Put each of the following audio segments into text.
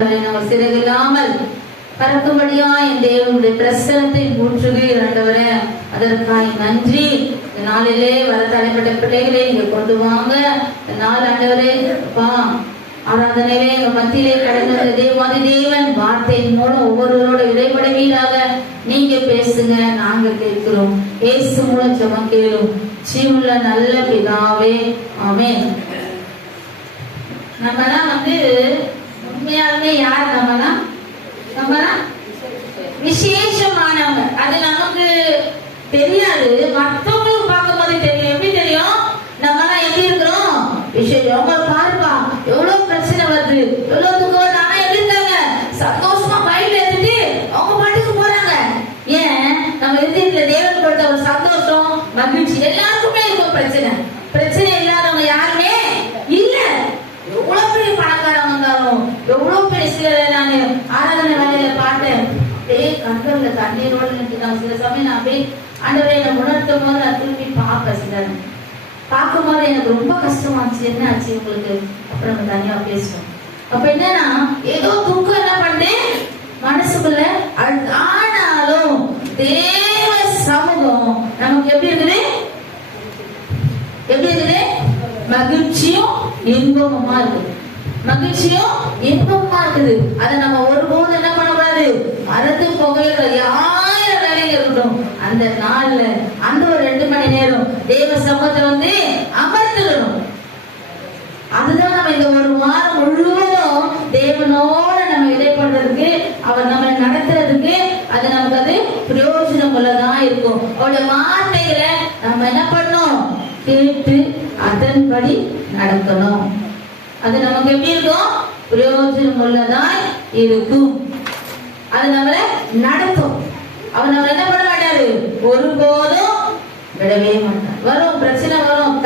சிறகில்லாமல் பறக்கும்படியா என் தேவனுடைய பிரசனத்தை ஊற்றுகிறீர் ஆண்டவரே. அதற்காய் நன்றி. இந்த நாளிலே வர தலைப்பட்ட பிள்ளைகளை இங்க கொண்டு வாங்க. இந்த நாள் ஆண்டவரே ஆராதனையே எங்க மத்தியிலே கடந்த தேவாதி தேவன் வார்த்தையின் மூலம் ஒவ்வொருவரோட இடைபடுவீராக. நீங்க பேசுங்க, நாங்க கேட்கிறோம். ஏசு மூலம் ஜெபம் கேளும் ஜீவனுள்ள நல்ல பிதாவே, ஆமென். நம்மலாம் உண்மையாலுமே யார்? நம்மலாம் விசேஷமானவங்க. அது நமக்கு தெரியாது, மற்றவங்களுக்கு பார்க்கும் போது தெரியும். எப்படி தெரியும்? நம்மலாம் எப்படி இருக்கிறோம்? விசேஷம். அவங்க பாருப்பா எவ்வளவு பிரச்சனை வருது, எவ்வளவு துக்கம். ஆனா எப்படி இருக்காங்க? சந்தோஷமா பையில எடுத்துட்டு அவங்க பாட்டுக்கு போறாங்க. ஏன்? நம்ம இருதயத்துல தேவன் கொடுத்த ஒரு சந்தோஷம், மகிழ்ச்சி எல்லாருக்குமே இருக்கும். பிரச்சனை இல்லாதவங்க யாருமே இல்ல. எவ்வளவு பெரிய பணக்காரங்க இருந்தாலும், எவ்வளவு பெரிய சில நான் ஆராதனை வேலையில பார்த்தேன், அப்படியே கண்கள்ல தண்ணீரோடு நின்றுட்டாங்க. சில சமயம் நான் அப்படியே ஆண்டவரை என்னை உணர்த்தும் போது நான் திரும்பி பார்ப்பேன். சிலர் பார்க்கும் போது எனக்கு ரொம்ப கஷ்டமாச்சு. என்ன ஆச்சு உங்களுக்கு? அப்புறம் நம்ம தனியா பேசுவோம். அப்ப என்னன்னா, ஏதோ துக்கம் என்ன பண்ணேன் மனசுக்குள்ள. ஆனாலும் தேவ சமூகம் நமக்கு எப்படி இருக்குது? எப்படி இருக்குது? மகிழ்ச்சியும் இன்பமுமா இருக்குது. மகிழ்ச்சியும் இன்பமுமா இருக்குது. அதை நம்ம ஒருபோது என்ன பண்ணக்கூடாது, மறந்து போகவே. ஆயிரம் வேலைங்க இருக்கட்டும், அந்த நாள்ல அந்த ஒரு 2 மணி நேரம் தேவ சமூகத்துல அமர்ந்துடணும். அதுதான் நம்ம இந்த ஒரு வாரம் முழுவதும் தேவனோட நம்ம இடைப்படுறதுக்கு, அவர் நம்ம நடத்துறதுக்கு, அது நமக்கு அது பிரயோஜனம் உள்ளதான் இருக்கும். அவருடைய வார்த்தைகளை நம்ம என்ன பண்ணணும்? கேட்டு அதன்படி நடக்கணும். அது நமக்கு எப்படி இருக்கும்? பிரயோஜனம் உள்ளதாய் இருக்கும். அது நம்மளை நடத்தும். அவர் நம்ம என்ன பண்ண மாட்டாரு? ஒருபோதும் விடவே மாட்டார். வரும் பிரச்சனை, வரும்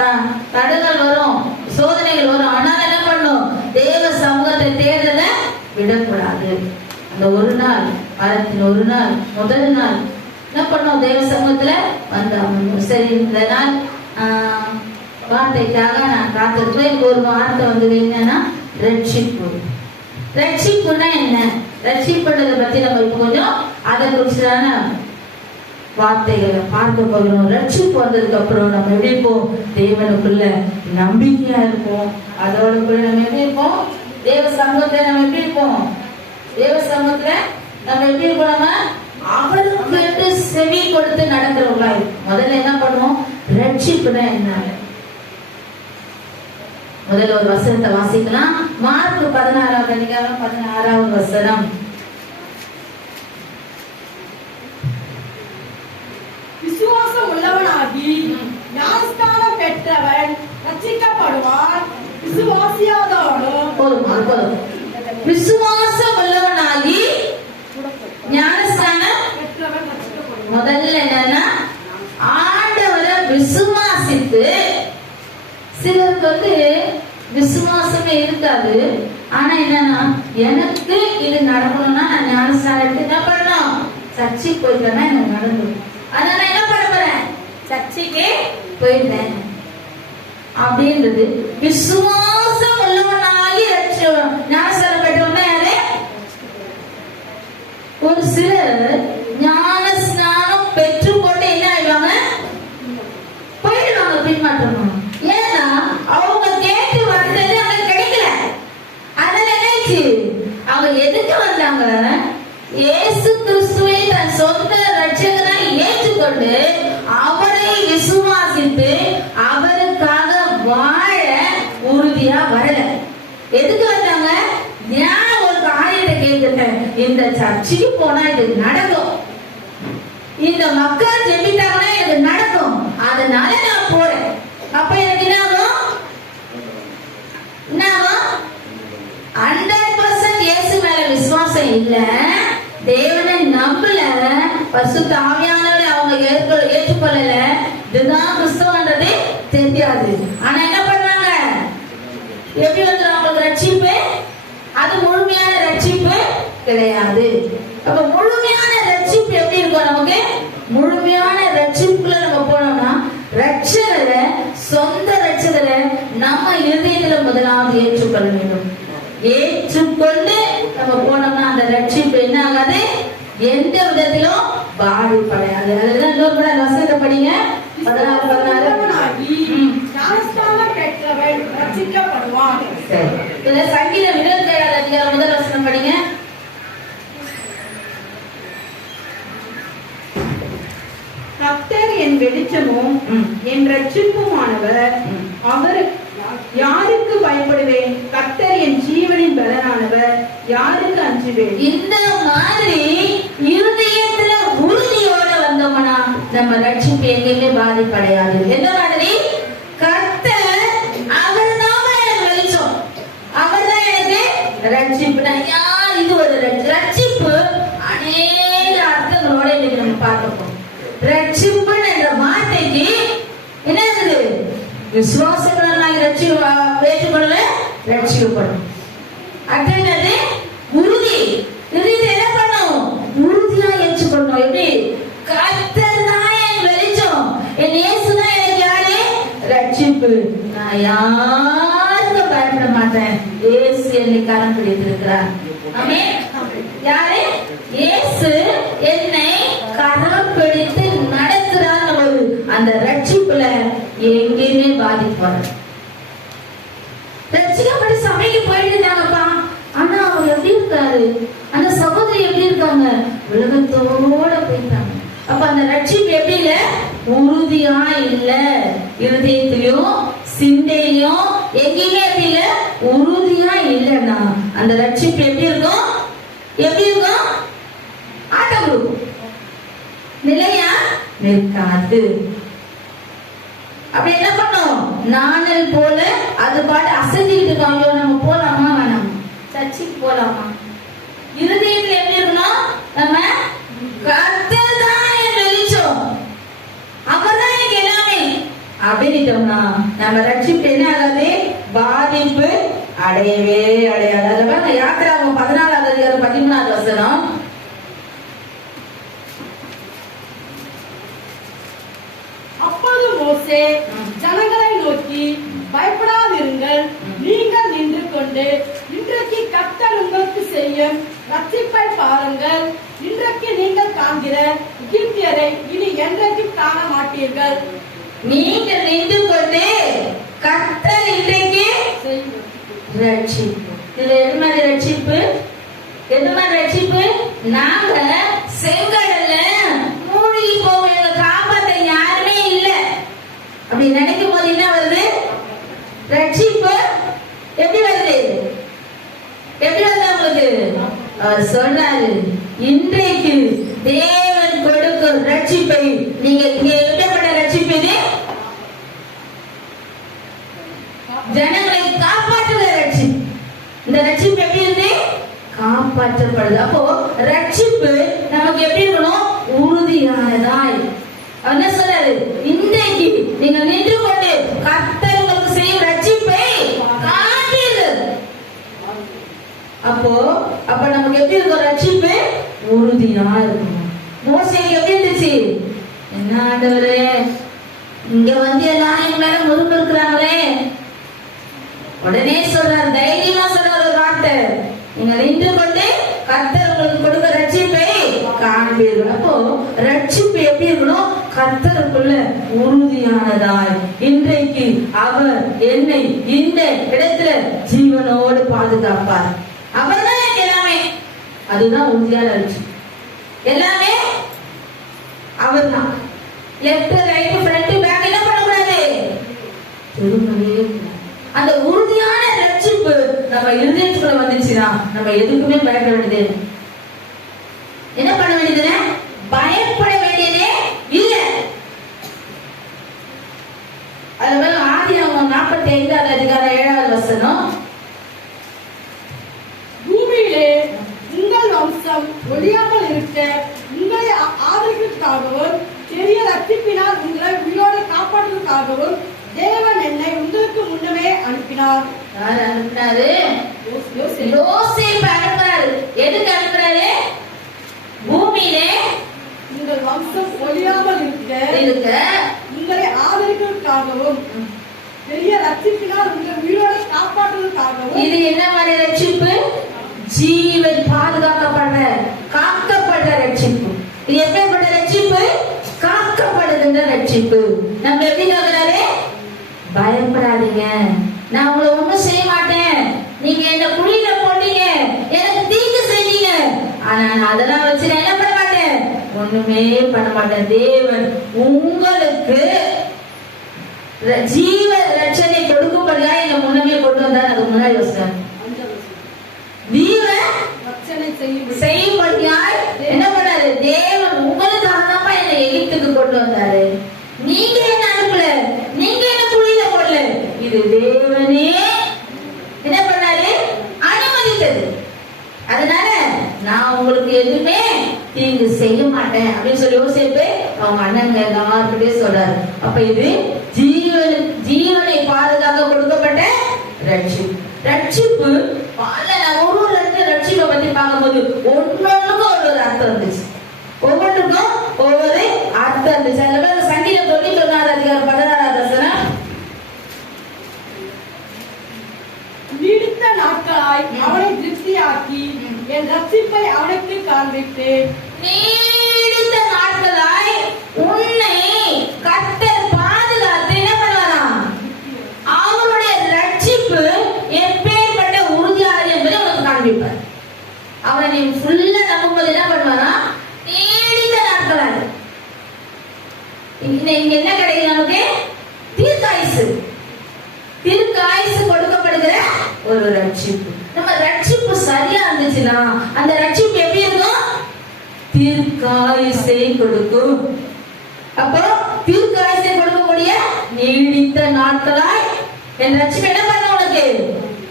தடைகள், வரும் சோதனைகள் வரும். ஆனால் என்ன பண்ணும்? தேவ சமூகத்தை தேர்தலை விடக்கூடாது. அந்த ஒரு நாள், வாரத்தில் ஒரு நாள், முதல் நாள் என்ன பண்ணும்? தேவ சமூகத்துல வந்தோம். சரி, இந்த நாள் வார்த்தைக்காக நான் காத்திருக்கேன். ஒரு வார்த்தை வந்தது என்னன்னா, ரட்சிப்பு. ரட்சிப்புன்னா என்ன? ரட்சிப்புன்றதை பத்தி நம்ம இப்ப கொஞ்சம் அதை குறிச்சான வார்த்தைகளை பார்க்க போகிறோம். ரட்சிப்பு வந்ததுக்கு அப்புறம் நம்ம எப்படி இருப்போம்? தேவனுக்குள்ள நம்பிக்கையா இருப்போம். அதோட கூட நம்ம எப்படி இருப்போம்? தேவ சமூகத்துல நம்ம எப்படி இருப்போம்? தேவ சமூகத்துல நம்ம எப்படி இருப்போம்? நம்ம அவருக்கு செவி கொடுத்து நடக்கிறவங்களா இருக்கும். முதல்ல என்ன பண்ணுவோம்? ரட்சிப்புனா என்ன? முதல்ல ஒரு வசனத்தை வாசிக்கலாம். மார்க் 16வது அதிகாரம் 16வது வசனம். விசுவாசம் உள்ளவனாகி ஞானஸ்நானம் பெற்றவன் ரட்சிக்கப்படுவான். விசுவாசியாதவனும் விசுவாசம் உள்ளவனாகி ஞானஸ்நானம் பெற்றவன் ரட்சிக்கப்படுவான். முதல்ல என்னன்னா, ஆண்டவரை விசுவாசித்து. சிலருக்கு விசுவாசமே இருக்காது. ஆனா என்னன்னா, எனக்கு இது நடக்கணும்னா நான் ஞானஸ்நானம் எடுத்து என்ன பண்ணணும்? சர்ச்சைக்கு போயிட்டேன்னா எனக்கு நடந்துடும். அதனால என்ன பண்ண போறேன்? சர்ச்சைக்கு போயிட்டேன் அப்படின்றது. விசுவாசம் உள்ளவனாகி ஞானஸ்நானம் பெற்றவங்க யாரு? ஒரு சிலர் ஞானஸ்நானம் பெற்றுக்கொண்டு என்ன ஆயிடுவாங்க? போயிடுவாங்க, பின்மாற்றணும். ஏன்னா அவங்க கேட்டு வந்தது அவங்க கிடைக்கல. அதனால நினைச்சு அவங்க எதுக்கு வந்தாங்க? இயேசு கிறிஸ்துவை தன் சொந்த ரட்சகராய் ஏற்றுக்கொண்டு அவரை விசுவாசித்து அவருக்காக வாழ உறுதியா வரல. எதுக்கு வந்தாங்க? நான் ஒரு காரியத்தை கேட்கிறேன், இந்த சர்ச்சைக்கு போனா இது நடக்கும், இந்த மக்கள் ஜெபித்தாங்கன்னா இது நடக்கும், அதனால நான் போறேன். அப்ப எனக்கு என்ன ஆகும்? 100% இயேசு மேல விசுவாசம் இல்ல, தேவனை நம்பல, பரிசுத்த ஆவியானவரை அவங்க ஏற்றுக்கொள்ளல, இதுதான் கிறிஸ்தவன்றது தெரியாது. ஆனா என்ன பண்றாங்க? எப்படி வந்து அவங்களுக்கு ரட்சிப்பு? அது முழுமையான ரட்சிப்பு கிடையாது. அப்ப முழுமையான ரட்சிப்பு எப்படி இருக்கும்? நமக்கு முழுமையான ரட்சிப்புல நம்ம போனோம்னா, ரட்சகரை, சொந்த ரட்சகரை நம்ம இருதயத்துல முதலாவது ஏற்றுக்கொள்ள வேண்டும். ஏற்றுக்கொண்டு நம்ம போனோம்னா அந்த ரட்சிப்பு என்ன ஆகாது, எந்த விதத்திலும் பாதிப்படையாது. அதுதான் இன்னொரு கூட வசனத்தை படிங்க. 16 சங்கீதம் 27 அதிகாரம் முதல் வசனம் படிங்க. கர்த்தர் என் வெளிச்சமும் என் ரட்சிப்புமானவர், அவர் யாருக்கு பயப்படுவேன்? கர்த்தர் என் ஜீவனின் பலனானவர், யாருக்கு அஞ்சுவேன்? இந்த மாதிரி இருதயத்துல உறுதியோட வந்தோம்னா நம்ம ரட்சிப்பு எங்கேயுமே பாதிப்படையாது. எந்த மாதிரி? கர்த்தர் அவர் தான் எனக்கு வெளிச்சம், அவர் தான் எனக்கு ரட்சிப்பு. யார் இது ஒரு ரட்சிப்பு? அநேக அர்த்தங்களோட இன்னைக்கு நம்ம பார்க்க. ரட்சிப்பு என்ற வார்த்தைக்கு என்ன இருக்குது? விசுவாசங்களால் ஏற்றுக்கொள்ள ரட்சிக்கப்படும். அடுத்தது உறுதி. உறுதி என்ன பண்ணும்? உறுதியா ஏற்றுக்கொள்ளணும். எப்படி? கர்த்தர் தான் என் வெளிச்சம், என் இயேசு தான் எனக்கு யாரு? ரட்சிப்பு. நான் யாருக்கும் பயப்பட மாட்டேன், இயேசு என்னை கரம் பிடித்திருக்கிறார். ஆமென். யாரு? இயேசு என்னை கரம் பிடித்து நடத்துறார். அந்த ரட்சிப்புல எங்கேயுமே பாதிப்பாரு. ரட்சிக்கப்படி சபைக்கு போயிட்டு இருந்தாங்கப்பா, ஆனா அவர் எப்படி இருக்காரு, அந்த சகோதரி எப்படி இருக்காங்க? உலகத்தோட போயிட்டாங்க. அப்ப அந்த ரட்சிப்பு எப்படி இல்ல? உறுதியா இல்ல. இருதயத்திலையும் சிந்தையிலும் எங்கேயுமே எப்படி இல்ல? உறுதியா இல்லன்னா அந்த ரட்சிப்பு எப்படி இருக்கும்? எப்படி இருக்கும்? ஆட்டம் இருக்கும், நிலையா நிற்காது. அப்படி என்ன பண்ணும்? நாணல் போல அது பாட்டு அசைஞ்சுக்கிட்டு இருக்காங்க. நம்ம போலாமா வேணாம்? சர்ச்சுக்கு போலாமா? இருதயத்துல எப்படி இருக்கணும்? நம்ம கர்த்தர் தான் என் வெளிச்சம், அவர் தான் எனக்கு எல்லாமே அப்படின்னுட்டோம்னா நம்ம ரட்சிப்பு என்ன ஆகாது? பாதிப்பு அடையவே அடையாது. அதனால யாத்திராகமம் 14 அதிகாரம் 13 வசனம். அப்பொழுது மோசே ஜனங்களை நோக்கி, பயப்படாதிருங்கள், நீங்கள் நின்று கொண்டு இன்றைக்கு கர்த்தர் உங்களுக்கு செய்யும் ரட்சிப்பை பாருங்கள். இன்றைக்கு நீங்கள் காண்கிற எகிப்தியரை இனி என்றைக்கும் காண மாட்டீர்கள். நீங்கள் நின்று கொண்டு கர்த்தர் இன்றைக்கு ரட்சிப்பு. இது எது மாதிரி ரட்சிப்பு? எது மாதிரி ரட்சிப்பு? நாங்க செங்கடல்ல மூழ்கி போக காப்பாற்ற யாருமே இல்லை அப்படி நினைக்கும் போது என்ன வருது? ரட்சிப்பு எப்படி வருது? எப்படி வருது உங்களுக்கு? அவர் சொல்றாரு, இன்றைக்கு தேவன் கொடுக்கும் ரட்சிப்பை நீங்க எப்படிப்பட்ட ரட்சிப்பு? இது ஜனங்களை காப்பாற்றுகிற ரட்சிப்பு. இந்த ரட்சிப்பு எப்படி இருந்து காப்பாற்றப்படுது. அப்போ ரட்சிப்பு நமக்கு எப்படி இருக்கணும்? உறுதியானதாய். என்ன சொல்றாரு? இன்றைக்கு நீங்க நின்று கொண்டு கர்த்தர் உங்களுக்கு செய்யும் ரட்சிப்பை காண்பீர்கள். அப்ப நமக்கு எப்படி இருக்கும்? ரட்சிப்பு உறுதியா இருக்கணும். மோசேக்கு எப்படி இருந்துச்சு? என்ன ஆண்டவரே, இங்க வந்து எல்லாரும் எங்க மேல முருங்க இருக்கிறாங்களே. உடனே சொல்றாரு, தைரியமா சொல்றாரு ஒரு வார்த்தை, நீங்க நின்று கொண்டு கர்த்தர் உங்களுக்கு கொடுக்க ரட்சிப்பை காண்பீர்கள். அப்போ ரட்சிப்பு எப்படி இருக்கணும்? கர்த்தருக்குள்ள உறுதியானதாய். இன்றைக்கு அவர் என்னை இந்த இடத்துல ஜீவனோடு பாதுகாப்பார், அவர் தான் எனக்கு எல்லாமே. அதுதான் உறுதியான ரட்சிப்பு. எல்லாமே அவர் தான். லெஃப்ட் ரைட் ஃப்ரண்ட் பேக் என்ன பண்ணக்கூடாது? திரும்பவே கூடாது. அந்த உறுதியான ரட்சிப்பு நம்ம இருதயத்துக்குள்ள வந்துச்சுன்னா நம்ம எதுக்குமே பயப்பட வேண்டியது, என்ன பண்ண வேண்டியது? பயப்பட வேண்டியதே இல்லை. அதுபோல ஆதியாகமம் 45 அதிகாரம் 7 வசனம். பூமியிலே உங்கள் வம்சம் ஒழியாமல் இருக்க உங்களை ஆதரிப்பதற்காகவும் பெரிய ரட்சிப்பினால் உங்களை உயிரோடு காப்பாற்றுவதற்காகவும் தேவன் என்னை உங்களுக்கு முன்னமே அனுப்பினார். யார் அனுப்பினாரு? யோசேப்பு அனுப்பினாரு. எதுக்கு அனுப்பினாரு? பூமியிலே உங்கள் வம்சம் ஒழியாமல் இருக்க உங்களை ஆதரிப்பதற்காகவும் பெரிய ரட்சிப்பினால் உங்களை உயிரோடு காப்பாற்றுவதற்காகவும். இது என்ன மாதிரி ரட்சிப்பு? ஜீவன் பாதுகாக்கப்படுற காக்கப்படுற ரட்சிப்பு. இது எப்பேற்பட்ட ரட்சிப்பு? காக்கப்படுகின்ற ரட்சிப்பு. நம்ம எப்படி கேட்கிறாரு? பயப்படாதீங்க, நான் உங்களை ஒண்ணும் செய்ய மாட்டேன், நீங்க என்ன குழியில போட்டீங்க, எனக்கு தீங்கு செஞ்சீங்க, ஆனா நான் அதெல்லாம் வச்சு நான் என்ன பண்ண மாட்டேன், ஒண்ணுமே பண்ண மாட்டேன். தேவன் உங்களுக்கு ஜீவ ரட்சனை கொடுக்கும்படியா என்ன முன்னமே கொண்டு வந்தா. அதுக்கு முன்னாடி யோசிக்கிறேன், ஜீவ செய்யும்படியாய் என்ன பண்ணாரு? தேவன் உங்களுக்காக தான் என்னை எகிப்துக்கு கொண்டு வந்தாரு. நீங்க என்ன அனுப்பல, நீங்க என்ன குழியில போடல, இது தேவனே என்ன பண்ணாரு? அனுமதித்தது. அதனால நான் உங்களுக்கு எதுவுமே தீங்கு செய்ய மாட்டேன் அப்படின்னு சொல்லி யோசிப்பு அவங்க அண்ணங்க எல்லாருக்கிட்டே சொல்றாரு. அப்ப இது ஜீவனை பாதுகாக்க கொடுக்கப்பட்ட ரட்சிப்பு. ரட்சிப்பு பல ஒரு ரட்சிப்பை பத்தி பார்க்கும்போது ஒன்னொன்னுக்கும் ஒரு அர்த்தம் இருந்துச்சு, ஒவ்வொன்றுக்கும் ஒவ்வொரு அர்த்தம் இருந்துச்சு. அதுல பேர் சங்கீதம் 91:16 நீடித்த நாட்களாய் அவனை திருப்தியாக்கி என் ரட்சிப்பை அவனுக்கு காண்பித்தேன். நீடித்த நாட்களாய் உன்னை கர்த்தர் பாதுகாத்து என்ன பண்ணுவாராம்? அவருடைய ரட்சிப்பு எப்பேற்பட்ட உறுதியானது என்பதை உனக்கு காண்பிப்பார். அவரை நீ ஃபுல்லா நம்பும்போது என்ன பண்ணுவாரா? நீடித்த நாட்களாய். இங்க என்ன கிடைக்குது நமக்கு? தீர்க்காயுசு. தீர்க்காயுசு கொடுக்கப்படுகிற ஒரு ரட்சிப்பு. நம்ம ரட்சிப்பு சரியா இருந்துச்சுன்னா அந்த ரட்சிப்பு எப்படி இருக்கும்? தீர்க்காயுசை கொடுக்கும். அப்போ தீர்க்காயுசை கொடுக்கக்கூடிய நீடித்த நாட்களாய் என் ரட்சிப்பு என்ன பண்ண உனக்கு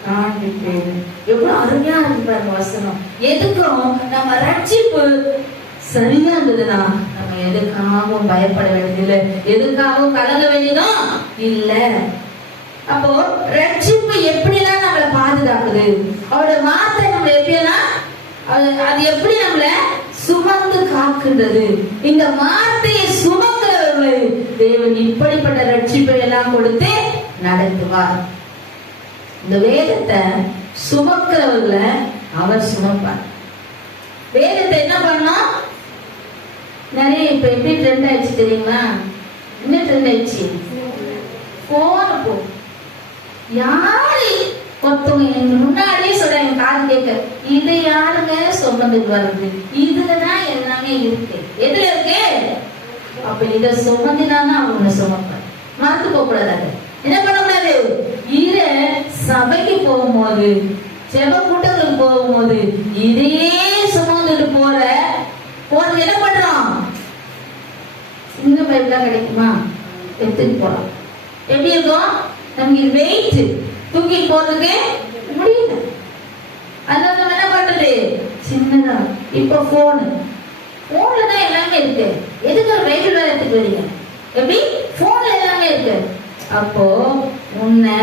காண்பிப்பேன். எவ்வளவு அருமையா இருக்கு பாருங்க வசனம். எதுக்கும் நம்ம ரட்சிப்பு சரியா இருந்ததுன்னா நம்ம எதுக்காகவும் பயப்பட வேண்டியதில்லை, எதுக்காகவும் கலங்க வேண்டியதும் இல்ல. அப்போ ரட்சிப்பு எப்படிலாம் நம்மளை பாதுகாக்குது, அவருடைய வார்த்தை நம்மளை எப்படிலாம் அது எப்படி நம்மள சுமந்து காக்கின்றது. இந்த வார்த்தையை சுமக்கிறவர்களை தேவன் இப்படிப்பட்ட ரட்சிப்பை எல்லாம் கொடுத்து நடத்துவார். இந்த வேதத்தை சுமக்கிறவர்களை அவர் சுமப்பார். வேதத்தை என்ன பண்ணா நிறைய இப்ப எப்படி ட்ரெண்ட் ஆயிடுச்சு தெரியுமா? என்ன ட்ரெண்ட் ஆயிடுச்சு? போன போ யாரு ஒருத்தவங்க எனக்கு முன்னாடியே சொல்றாங்க, காது கேட்க, இதை யாருங்க சுமந்துட்டு வருது? இதுலதான் எல்லாமே இருக்கு. எதுல இருக்கு? அப்ப இத சுமந்தினாதான் அவங்க சுமப்பார். மறந்து போக கூடாது. என்ன பண்ண கூடாது? இத சபைக்கு போகும்போது, செப கூட்டங்களுக்கு போகும்போது இதையே சுமந்துட்டு போறது என்ன பண்றோம்? சின்ன பைப்லாம் கிடைக்குமா? எடுத்துட்டு போறோம். எப்படி இருக்கும்? நமக்கு வெயிட் தூக்கி போறதுக்கு முடியல. அதனால நம்ம என்ன பண்றது? சின்னதா இப்ப போன்ல தான் எல்லாமே இருக்கு. எதுக்கு ஒரு பைபிள் வேற எடுத்துட்டு வரீங்க? எப்படி? போன்ல எல்லாமே இருக்கு. அப்போ உன்னை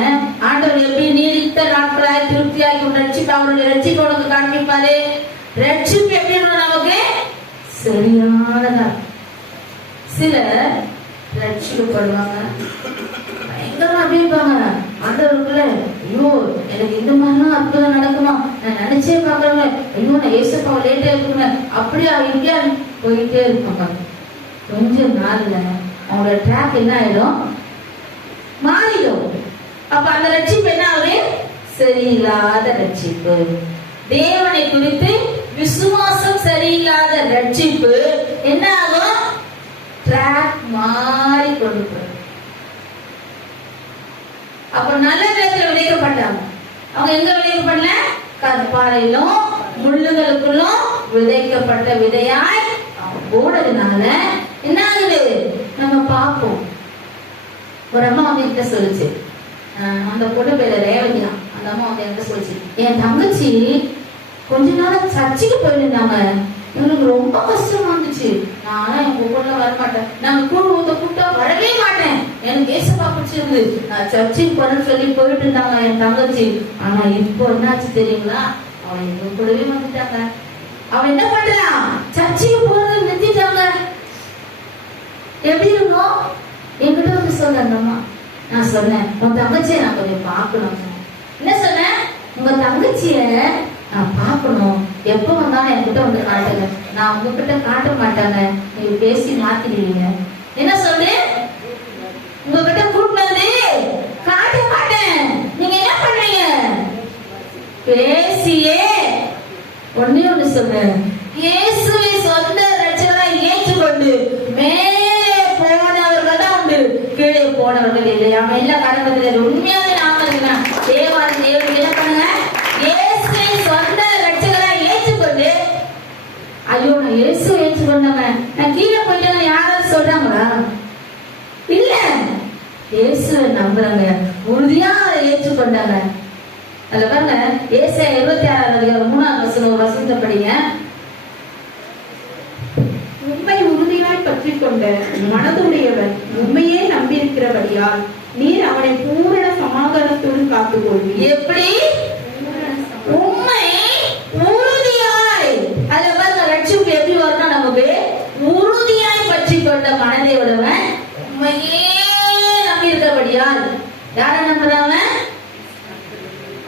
ஆண்டவர் எப்படி நீடித்த நாட்களாய் திருப்தியாகி உன் ரட்சிப்பு அவருடைய ரட்சிப்பு உனக்கு காண்பிப்பாரு. ரட்சிப்பு எப்படி நமக்கு சரியானதா. சில ரட்சிக்கப்படுவாங்க, பயங்கரமா அப்படி இருப்பாங்க. ஆண்டவருக்குள்ள ஐயோ எனக்கு இந்த மாதிரிலாம் அற்புதம் நடக்குமா, நான் நினைச்சே பாக்குறேங்க, ஐயோ நான் ஏசப்பாவை லேட்டா இருக்குங்க, அப்படியா இப்படியா போயிட்டே இருப்பாங்க. கொஞ்ச நாள்ல அவங்களோட ட்ராக் என்ன ஆயிடும்? மாறிடும். அப்ப அந்த ரட்சிப்பு என்ன ஆகுது? சரியில்லாத ரட்சிப்பு. தேவனை குறித்து விசுவாசம் சரியில்லாத ரட்சிப்பு என்ன ஆகும்? ட்ராக் மாறி கொண்டு போகும். அப்ப நல்ல நேரத்தில் விதைக்கப்பட்டாங்க. அவங்க எங்க விதைக்கப்படல? கற்பாறையிலும் முள்ளுகளுக்குள்ளும் விதைக்கப்பட்ட விதையாய் போனதுனால என்ன ஆகுது? நம்ம பார்ப்போம். ஒரு அம்மா வந்து என்கிட்ட சொல்லுச்சு, அந்த பொண்ணு பேரு ரேவதி தான். அந்த அம்மா வந்து என்கிட்ட சொல்லுச்சு, என் தங்கச்சி கொஞ்ச நாள் சர்ச்சுக்கு போயிருந்தாங்க, எங்களுக்கு ரொம்ப கஷ்டமா இருந்துச்சு, நானும் என் பொண்ணு வரமாட்டேன், நாங்க கூட்டா வரவே மாட்டேன், எனக்கு ஏசப்பா பிடிச்சிருந்து நான் சர்ச்சுக்கு போறேன்னு சொல்லி போயிட்டு இருந்தாங்க என் தங்கச்சி. ஆனா இப்போ என்னாச்சு தெரியுங்களா? அவன் எங்க கூடவே வந்துட்டாங்க. அவன் என்ன பண்றான்? சர்ச்சுக்கு போறதை நிறுத்திட்டாங்க. எப்படி இருக்கும்? என்கிட்ட வந்து சொல்றேன்மா. நான் சொன்னேன், உன் தங்கச்சியை நான் கொஞ்சம் பார்க்கணும். என்ன சொன்னேன்? உங்க தங்கச்சிய நான் பார்க்கணும். எப்ப வந்தாலும் என்கிட்ட வந்து காட்டுங்க. நான் உங்ககிட்ட காட்ட மாட்டாங்க. நீங்க பேசி மாத்திடுவீங்க. என்ன சொல்லு? உங்ககிட்ட கூட்டு வந்து காட்ட மாட்டேன். நீங்க என்ன பண்ணுவீங்க? பேசியே ஒண்ணே ஒண்ணு சொல்றேன். இயேசுவை சொந்த ரட்சகராய் ஏற்றுக்கொண்டு மேலே போனவர்கள் தான் உண்டு, கீழே போனவர்கள் இல்லை. அவன் எல்லாம் கடவுள் உண்மையாக நாம இருக்கலாம். தேவாதி தேவன் என்ன பண்ணுங்க? இயேசுவை சொந்த ரட்சகராய் ஏற்றுக்கொண்டு, ஐயோ நான் இயேசு ஏற்றுக்கொண்டாங்க, நான் கீழே போயிட்டேன்னு யாராவது சொல்றாங்களா? இல்ல, இயேசுவை நம்புறாங்க, உறுதியா அதை ஏற்றுக்கொண்டாங்க. அதுல பாருங்க, ஏசாயா 26:3 வசனத்தை படிங்க. உம்மை உறுதியாய் பற்றி கொண்ட மனதுடையவன் உண்மையே நம்பியிருக்கிறபடியால் நீர் அவனை பூரண சமாதானத்தோடு காத்துக்கொள்வீர். எப்படி? உண்மை உறுதியாய். அதுல பாருங்க, ரட்சிப்பு எப்படி வரணும்? நமக்கு உறுதியாய் பற்றி கொண்ட மனதை உடையவன் உண்மையே நம்பி இருக்கிறபடியால். யாரை நம்புறாங்க?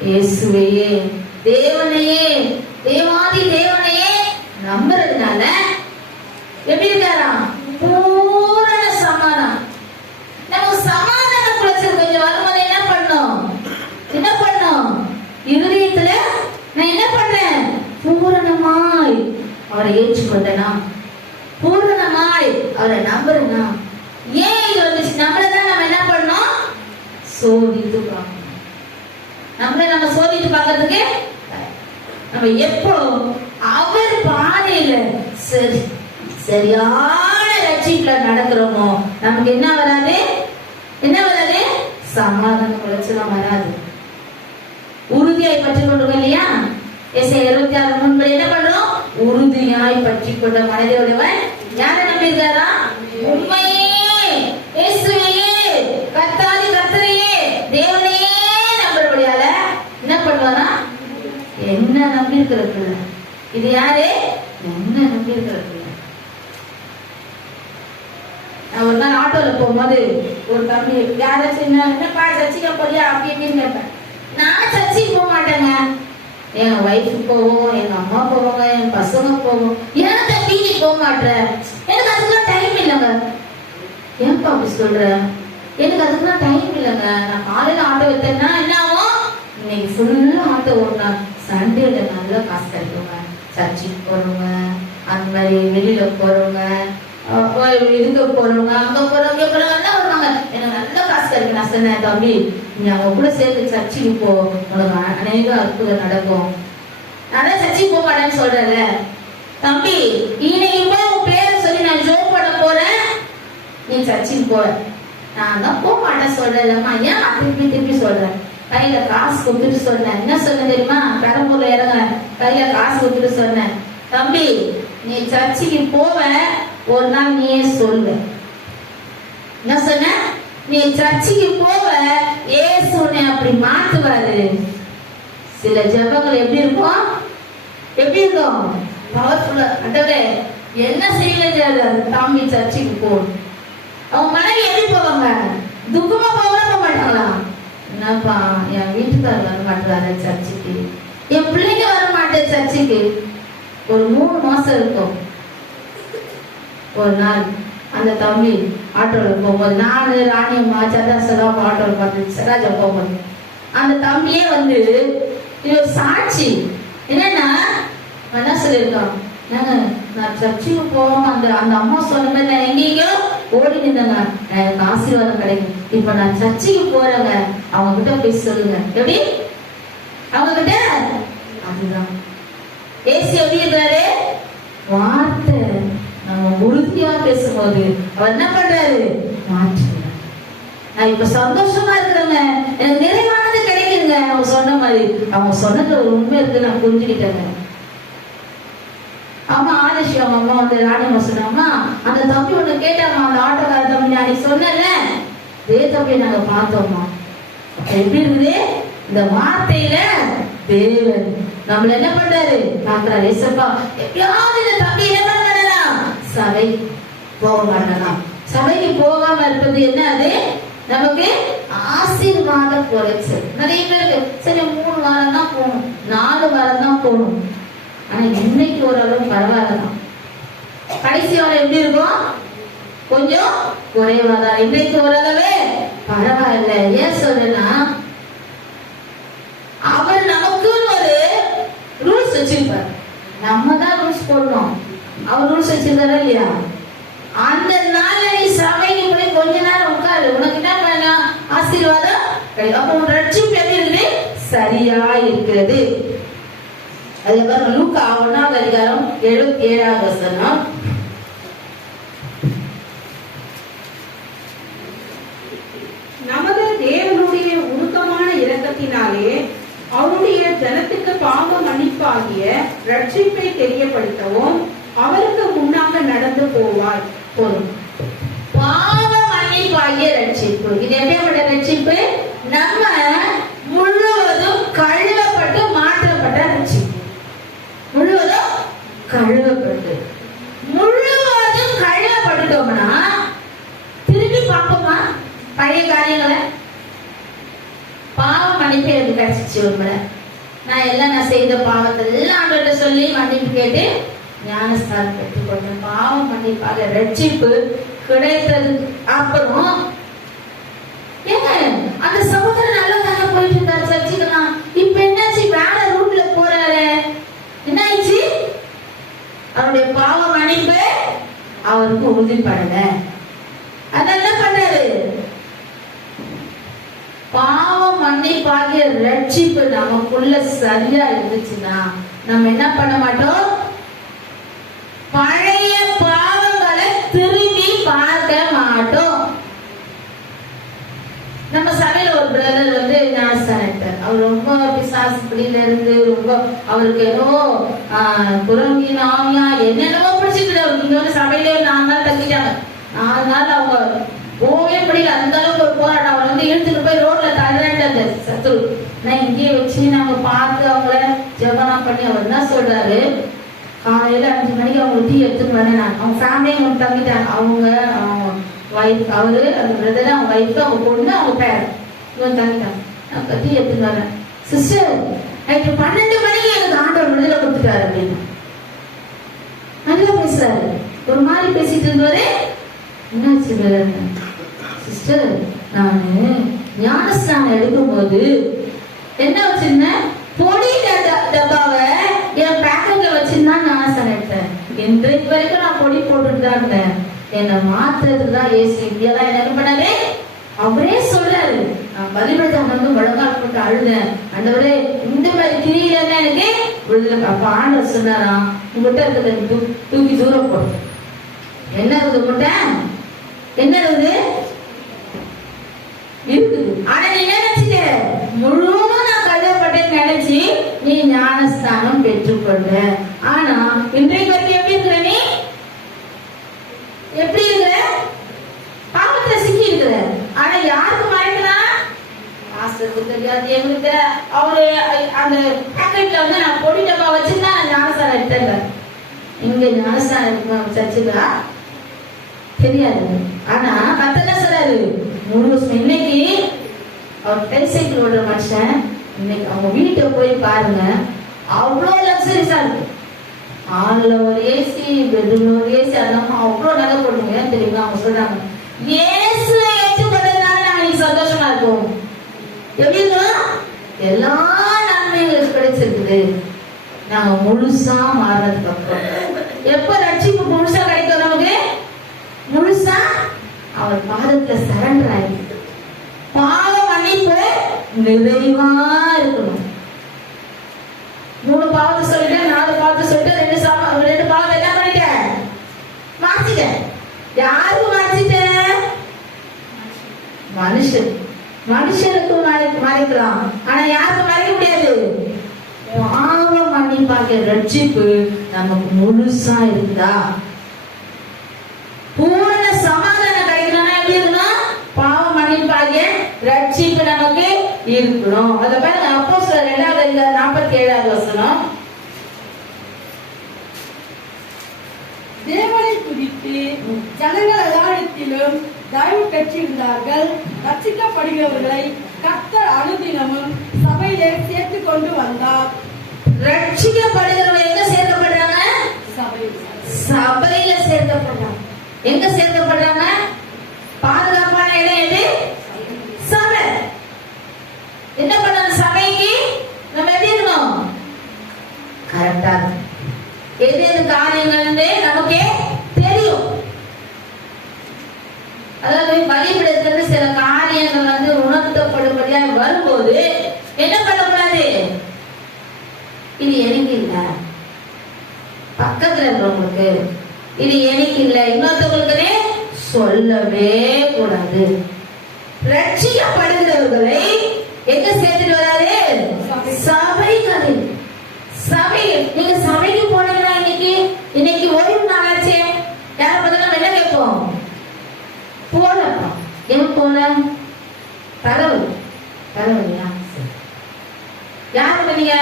இயேசுவையே, தேவனையே, தேவாதி தேவனையே நம்புறதுனால எப்படி இருக்காராம்? பூரண சமாதானம். நம்ம சமாதான குலத்தில் கொஞ்சம் வரும்போது என்ன பண்ணும்? என்ன பண்ணும்? இருதயத்துல நான் என்ன பண்றேன்? பூரணமாய் அவரை ஏற்றுக்கொண்டனா, பூரணமாய் அவரை நம்புறேனா. ஏன் இது வந்துச்சு? நம்மளதான் நம்ம என்ன பண்ணோம்? சோதித்து பார்க்கணும். நம்ம சோதித்து பார்க்கறதுக்கு நம்ம எப்போ அவர் பாதையில சரியான ரட்சிப்புல நடக்கிறோமோ நமக்கு என்ன வராது? என்ன வராது? சமாதானம் குலைச்சலாம் வராது. உறுதியாய் பற்றி கொண்டு இல்லையா? ஏசாயா 26:3 என்ன பண்றோம்? உறுதியாய் பற்றி கொண்ட மனதையுடையவன் யாரை நம்பியிருக்காரா? உண்மையே, இயேசுவையே, கர்த்தாதி கர்த்தரையே, தேவனையே நம்புறபடியால என்ன பண்ணுவானா? என்ன நம்பி இருக்கிறது? இது யாரு? என்ன நம்பி இருக்கிறது? நான் ஒரு நாள் ஆட்டோல போகும்போது ஒரு தம்பி யாராச்சும் என்னப்பா சர்ச்சைக்கு போறியா அப்படி இப்படின்னு கேட்பேன். நான் சர்ச்சைக்கு போக மாட்டேங்க. என் ஒய்ஃபு போவோம், எங்க அம்மா போவாங்க, என் பசங்க போவோம். ஏன் தம்பி நீ போக மாட்டேன்? எனக்கு அதுக்கெல்லாம் டைம் இல்லைங்க. ஏன்பா அப்படி சொல்ற? எனக்கு அதுக்கெல்லாம் டைம் இல்லைங்க. நான் காலையில ஆட்டோ எடுத்தேன்னா என்ன ஆகும்? இன்னைக்கு ஃபுல்லா ஆட்டோ ஓட்டினா சண்டேல நல்லா காசு கிடைக்குங்க. சர்ச்சுக்கு போறவங்க, அந்த மாதிரி வெளியில போறவங்க, இதுக்கு போறவங்க, அங்க போறவங்க எல்லாம் வருவாங்க. எனக்கு நல்ல காசு கிடைக்கும். நான் சொன்னேன், தம்பி நீ அவங்க கூட சேர்ந்து சர்ச்சுக்கு போ, உனக்கு அநேக அற்புதம் நடக்கும். நான் சர்ச்சுக்கு போக மாட்டேன்னு சொல்றேன்ல. தம்பி இன்னைக்கு போய் உன் பேரை சொல்லி நான் ஜோம் பண்ண போறேன், நீ சர்ச்சுக்கு போ. நான் தான் போக மாட்டேன் சொல்றேன்லம்மா. ஏன் திருப்பி திருப்பி சொல்றேன்? கையில காசு கொடுத்துட்டு சொன்னேன். என்ன சொன்ன தெரியுமா? பெரம்பூர்ல இறங்க கையில காசு கொடுத்துட்டு சொன்னேன், தம்பி நீ சர்ச்சுக்கு போவ, ஒரு நாள் நீயே சொல்லு. என்ன சொன்ன? நீ சர்ச்சுக்கு போவ, ஏசு உன்னை அப்படி மாத்துவாரு. சில ஜெபங்கள் எப்படி இருக்கும்? எப்படி இருக்கும்? பவர்ஃபுல்லா. அண்டவரே என்ன செய்யறது? தம்பி சர்ச்சுக்கு போ. அவங்க மனைவி எப்படி போவாங்க? துக்கமா போக மாட்டாங்களா? என்னப்பா என் வீட்டுக்காரர் வர மாட்டாரு சர்ச்சுக்கு, என் பிள்ளைங்க வர மாட்டேன் சர்ச்சுக்கு. ஒரு 3 மாசம் இருக்கும். ஒரு நாள் அந்த தம்பி ஆட்டோல போகும்போது, நானு ராணியம்மா சந்திரசகா ஆட்டோல பார்த்து சராஜா போகும்போது அந்த தம்பியே வந்து இது சாட்சி என்னன்னா என்ன சொல்லியிருக்கான்? நான் சர்ச்சுக்கு போவோம், அந்த அந்த அம்மா சொன்ன மாதிரி நான் எங்கேயோ ஓடி நின்றாங்க, எனக்கு ஆசீர்வாதம் கிடைக்கும். இப்ப நான் சர்ச்சுக்கு போறேங்க, அவங்க கிட்ட போய் சொல்லுங்க. எப்படி? அவங்க கிட்ட அதுதான் ஏசி எப்படி இருக்காரு? வார்த்தை நம்ம உறுதியா பேசும்போது அவர் என்ன பண்றாரு? மாற்றுறாரு. நான் இப்ப சந்தோஷமா இருக்கிறேங்க, எனக்கு நிறைவானது கிடைக்குங்க. அவங்க சொன்ன மாதிரி அவங்க சொன்னது ஒரு உண்மை இருக்கு, நான் புரிஞ்சுக்கிட்டேங்க. அம்மா ஆதிஷி அவங்க அம்மா வந்து ராணியம்மா சொன்னாமா, அந்த தம்பி ஒண்ணு கேட்டாமா, அந்த ஆட்டோக்கார தம்பி நான் சொன்னல இதே தம்பி நாங்க பார்த்தோம்மா. எப்படி இருக்குது? இந்த வார்த்தையில தேவன் நம்மள என்ன பண்றாரு? பாக்குறாரு. ஏசப்பா எப்பயாவது இந்த தம்பி என்ன பண்ணலாம்? சபை போக மாட்டலாம். சபைக்கு போகாம இருப்பது என்ன? அது நமக்கு ஆசீர்வாத குறைச்சல். நிறைய பேருக்கு சரி 3 வாரம் தான் போகணும், 4 வாரம் தான் போகணும். ஆனா இன்னைக்கு ஓரளவு பரவாயில்லதான். கடைசி வாரம் எப்படி இருக்கும்? கொஞ்சம் குறைவாதான். இன்னைக்கு ஓரளவே பரவாயில்ல. ஏன் சொல்றேன்னா, அவர் நமக்கு ஒரு ரூல்ஸ் வச்சிருப்பார். நம்ம தான் ரூல்ஸ் போடணும். அவர் ரூல்ஸ் வச்சிருக்காரா இல்லையா? அந்த நாள்ல நீ சபைக்கு போய் கொஞ்ச நேரம் உட்காரு, உனக்கு என்ன வேணும்? ஆசீர்வாதம் கிடைக்கும். அப்ப உன் ரட்சிப்பு எப்படி இருக்குது? சரியா இருக்கிறது. அதே மாதிரி லூக்கா 1ஆம் அதிகாரம் 77ஆம் வசனம். நமது தேவனுடைய உருக்கமான இரக்கத்தினாலே அவருடைய ஜனத்துக்கு பாவ மன்னிப்பாகிய ரட்சிப்பை தெரியப்படுத்தவும் அவருக்கு முன்னாக நடந்து போவாய். போதும். பாவ மன்னிப்பாகிய ரட்சிப்பு. இது எப்படிப்பட்ட ரட்சிப்பு? நம்ம முழுவதும் கழுவப்பட்டு மாற்றப்பட்ட ரட்சிப்பு. முழுவதும் கழுவப்பட்டு முழுவதும் கழுவப்பட்டுட்டோம்னா திரும்பி பார்ப்போமா பழைய காரியங்களை? பாவ மன்னிப்பு எனக்கு கிடைச்சிச்சு. ஒரு முறை நான் செய்த பாவத்தை எல்லாம் ஆண்டவர்கிட்ட சொல்லி மன்னிப்பு கேட்டு ஞானஸ்தானம் பெற்றுக்கொண்டேன். பாவ மன்னிப்பாக ரட்சிப்பு கிடைத்தது. அப்புறம் ஏங்க அந்த சகோதரர் நல்லா தானே போயிட்டு இருந்தாரு சர்ச்சுக்கலாம். இப்ப என்னாச்சு? வேற ரூட்ல போறாரு. என்ன ஆயிடுச்சு? அவருடைய பாவ மன்னிப்பு அவருக்கு உறுதிப்படல. அதனால என்ன பண்றாரு? பாவ மன்னிப்பாகிய ரட்சிப்பு நமக்குள்ள சரியா இருந்துச்சுன்னா நம்ம என்ன பண்ண மாட்டோம்? பழைய பாவங்களை திரும்பி பார்க்க மாட்டோம். நம்ம சபையில ஒரு பிரதர் ஞானஸ்தானம். அவர் ரொம்ப பிசாசு பிடியில இருந்து ரொம்ப அவருக்கு ஏதோ குரங்கி நாமியா என்னென்னவோ பிடிச்சிட்டு அவருக்கு இங்க சபையிலே 4 நாள் தங்கிட்டாங்க. 4 நாள் அவங்க போவே முடியல. அந்த அளவுக்கு ஒரு போராட்டம். அவர் இழுத்துட்டு போய் ரோட்ல தள்ளுறாங்க சத்துரு. நான் இங்கேயே வச்சு நாங்க பார்த்து அவங்கள ஜெபம் பண்ணி அவர் என்ன சொல்றாரு, காலையில 5 மணிக்கு அவங்க டீ எடுத்துட்டு வரேன். அவங்க ஃபேமிலியும் அவங்க தங்கிட்டாங்க. அவங்க வைஃப், அவரு அந்த பிரதர், அவங்க வைஃப், அவங்க பொண்ணு, அவங்க பேர் இவங்க தங்கிட்டாங்க. நான் டீ எடுத்துட்டு வரேன். சிஸ்டர் நைட்டு 12 மணிக்கு எனக்கு ஆண்டவர் விடுதலை கொடுத்துட்டாரு அப்படின்னு நல்லா பேசுறாரு. ஒரு மாதிரி பேசிட்டு இருந்தவரே என்னாச்சு சிஸ்டர், நானு ஞானஸ்தானம் எடுக்கும் போது என்ன வச்சிருந்தேன்? பொடி டப்பாவை என் பேக்கெட்ல வச்சிருந்தா ஞானஸ்தானம் எடுத்தேன். இன்றைக்கு வரைக்கும் நான் பொடி போட்டுட்டு தான் இருந்தேன். என்னை மாத்துறதுதான் ஏசு இப்படியெல்லாம் என்ன பண்ணாரு? அவரே சொல்றாரு. நான் பலிபீடத்துல முழங்கால் போட்டு அழுதேன். ஆண்டவரே இந்த மாதிரி கிரியில எனக்கு விடுதலை. அப்ப ஆண்டவர் சொன்னாராம், உங்ககிட்ட இருக்கிறத தூக்கி தூரம் போடு. என்ன இருக்குது உங்ககிட்ட? என்ன இருக்குது? இருக்குது. ஆனா நீ என்ன நினைச்சிட்ட? முழுவதும் நான் கழுவப்பட்டேன்னு நினைச்சு நீ ஞானஸ்தானம் பெற்றுக்கொண்ட. ஆனா இன்றைக்கு வரைக்கும் எப்படி இருக்கிற? நீ எப்படி இருக்கிற? பாவத்துல சிக்கி இருக்கிற. ஆனா யாருக்கு மறைக்கலாம்? மாஸ்டருக்கு தெரியாது, எங்களுக்கு. அவரு அந்த பாக்கெட்ல நான் பொடி டப்பா வச்சிருந்தா ஞானஸ்தானம் எடுத்தேன். இங்க ஞானஸ்தானம் சர்ச்சுக்கா தெரியாது. ஆனா கத்தன சொல்றாரு முழு. இன்னைக்கு அவர் ட்ரைசைக்கிள் ஓடுற மனுஷன். இன்னைக்கு அவங்க வீட்டை போய் பாருங்க, அவ்வளவு லக்ஸரிஸா இருக்கு. ஹால்ல ஒரு ஏசி, பெட்ரூம்ல ஒரு ஏசி, அதெல்லாம் அவ்வளவு நகை போடுங்க. ஏன் தெரியுமா? அவங்க சொல்றாங்க, ஏசு ஏற்றுக்கொண்டதுனால நாங்க சந்தோஷமா இருக்கோம். எப்படி இருக்கோம்? எல்லா நன்மைகளும் கிடைச்சிருக்குது. நாங்க முழுசா மாறினதுக்கு அப்புறம். எப்ப ரட்சிப்பு முழுசா கிடைக்கும் நமக்கு? முழுசா அவர் பாதத்துல சரண்டர் ஆயிருக்கு. பாவ மன்னிப்பு நிறைவா இருக்கணும். 3 பாவத்தை சொல்லிட்டேன், 4 பாவத்தை சொல்லிட்டேன், 2 பாவத்தை என்ன பண்ணிட்டேன்? மாத்திட்டேன். யாருக்கு மாத்திட்டேன்? மனுஷனுக்கு மறைக்கலாம். ஆனா யாருக்கு மறைக்க முடியாது? பாவ மன்னிப்பாகிய ரட்சிப்பு நமக்கு முழுசா இருக்குதா? பூரண சமாதானம் கிடைக்கணும்னா எப்படி இருக்கணும்? பாவ மன்னிப்பாகிய ரட்சிப்பு நமக்கு இருக்கணும். அத பாருங்க, அப்போஸ்தலர் 2ஆம் அதிகாரம் 47ஆவது வசனம். தேவனை குறித்து ஜனங்கள் எல்லாரிடத்திலும் தயவு பெற்றிருந்தார்கள். ரட்சிக்கப்படுகிறவர்களை கர்த்தர் அனுதினமும் சபையிலே சேர்த்து கொண்டு வந்தார். ரட்சிக்கப்படுகிறவங்க எங்க சேர்க்கப்படுறாங்க? சபையில சேர்க்கப்படுறாங்க. எங்க சேர்க்கப்படுறாங்க? பாதுகாப்பான இடம் எது? சபை. என்ன பண்ணணும்? சபைக்கு நம்ம எப்படி இருக்கணும்? கரெக்டா எது எது காரியங்கள் நமக்கே தெரியும். அதாவது பலிபீடத்துல சில காரியங்கள் உணர்த்தப்படும்படியா வரும்போது என்ன பண்ணக்கூடாது? இது எனக்கு இல்ல, பக்கத்துல இருக்கிறவங்களுக்கு இது எனக்கு இல்ல, இன்னொருத்தவங்களுக்கு சொல்லவே கூடாது. ரட்சிக்கப்படுகிறவர்களை எங்க சேர்த்துட்டு வராது? சபைகளில். சபை. நீங்க சபைக்கு போனீங்கன்னா இன்னைக்கு ஓய்வு நாளாச்சே, யார பதில் நம்ம என்ன கேட்போம்? போலப்பா. எங்க போல? தரவு தரவுயா? யாருக்கு நீங்க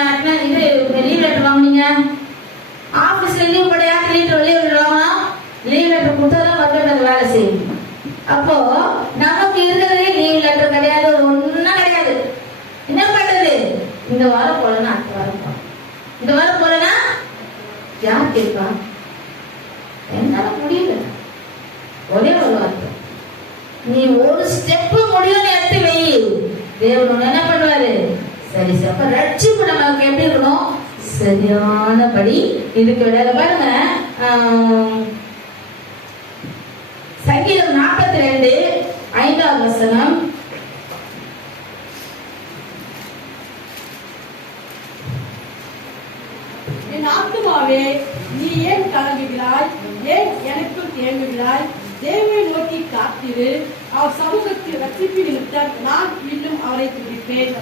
இது லீவ் லெட்டர் வாங்குனீங்க? ஆபீஸ்ல லீவ் போட யாருக்கு லீவ் விடுவாங்க? லீவ் லெட்டர் கொடுத்தாதான் மக்கள் வேலை செய்யும். அப்போ நமக்கு இருக்கிறதே லீவ் லெட்டர் கிடையாது, ஒன்னும் கிடையாது. என்ன பண்றது? இந்த வாரம் போலன்னா அடுத்த வாரம் போல, இந்த வாரம் போலன்னா யார் கேட்பா? என்னால முடியல. ஒரே ஒரு வார்த்தை, நீ ஒரு ஸ்டெப் முடியும்னு எடுத்து வை, தேவன் என்ன பண்ணுவாரு? சரி சார். ரட்சிப்பு நமக்கு எப்படி இருக்கணும்? சரியானபடி இதுக்கு விட பாருங்க. சங்கீதம் 42:5 என் ஆத்துமாவே நீ ஏன் கலங்குகிறாய்? ஏன் எனக்குள் தேங்குகிறாய்? தேவனை நோக்கி காத்திரு, அவர் சமூகத்தில் ரட்சிப்பு நிமித்தம் நான் இன்னும் அவரை துதிப்பேன்.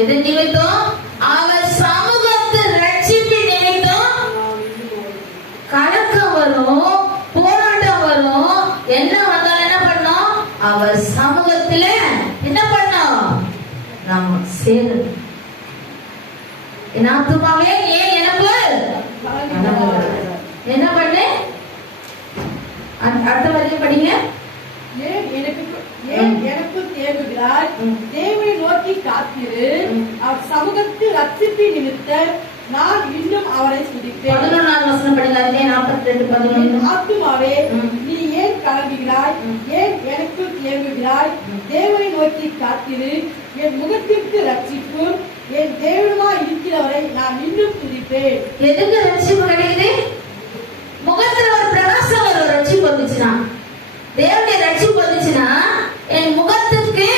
எது நிமித்தம்? அவர் சமூகத்தில் ரட்சிப்பு நிமித்தம் கலக்கம் வரும், போராட்டம் வரும். என்ன வந்தாலும் என்ன பண்ணோம்? அவர் சமூகத்துல என்ன பண்ணோம்? நாம் சேரணும். என் ஆத்துமாவே ஏன் எனக்கு என்ன பண்ணு? அடுத்த வரைக்கும் படிங்க. ஏன் எனக்கு தேங்குகிறாய்? தேவனை நோக்கி காத்திரு, அவர் சமூகத்தில் ரட்சிப்பு நிமித்தம் நான் இன்னும் அவரை துதிப்பேன். 11ஆம் வசனம் படிங்க. 42:11. ஆத்துமாவே நீ ஏன் கலங்குகிறாய்? ஏன் எனக்குள் தேங்குகிறாய்? தேவனை நோக்கி காத்திரு, என் முகத்திற்கு ரட்சிப்பு, என் தேவனுமா இருக்கிறவரை நான் இன்னும் துதிப்பேன். எதுக்கு ரட்சிப்பு கிடைக்குது? முகத்துல ஒரு பிரகாசம், ஒரு ரட்சிப்பு வந்துச்சுன்னா, தேவனுடைய ரட்சிப்பு வந்துச்சுன்னா என் முகத்துக்கு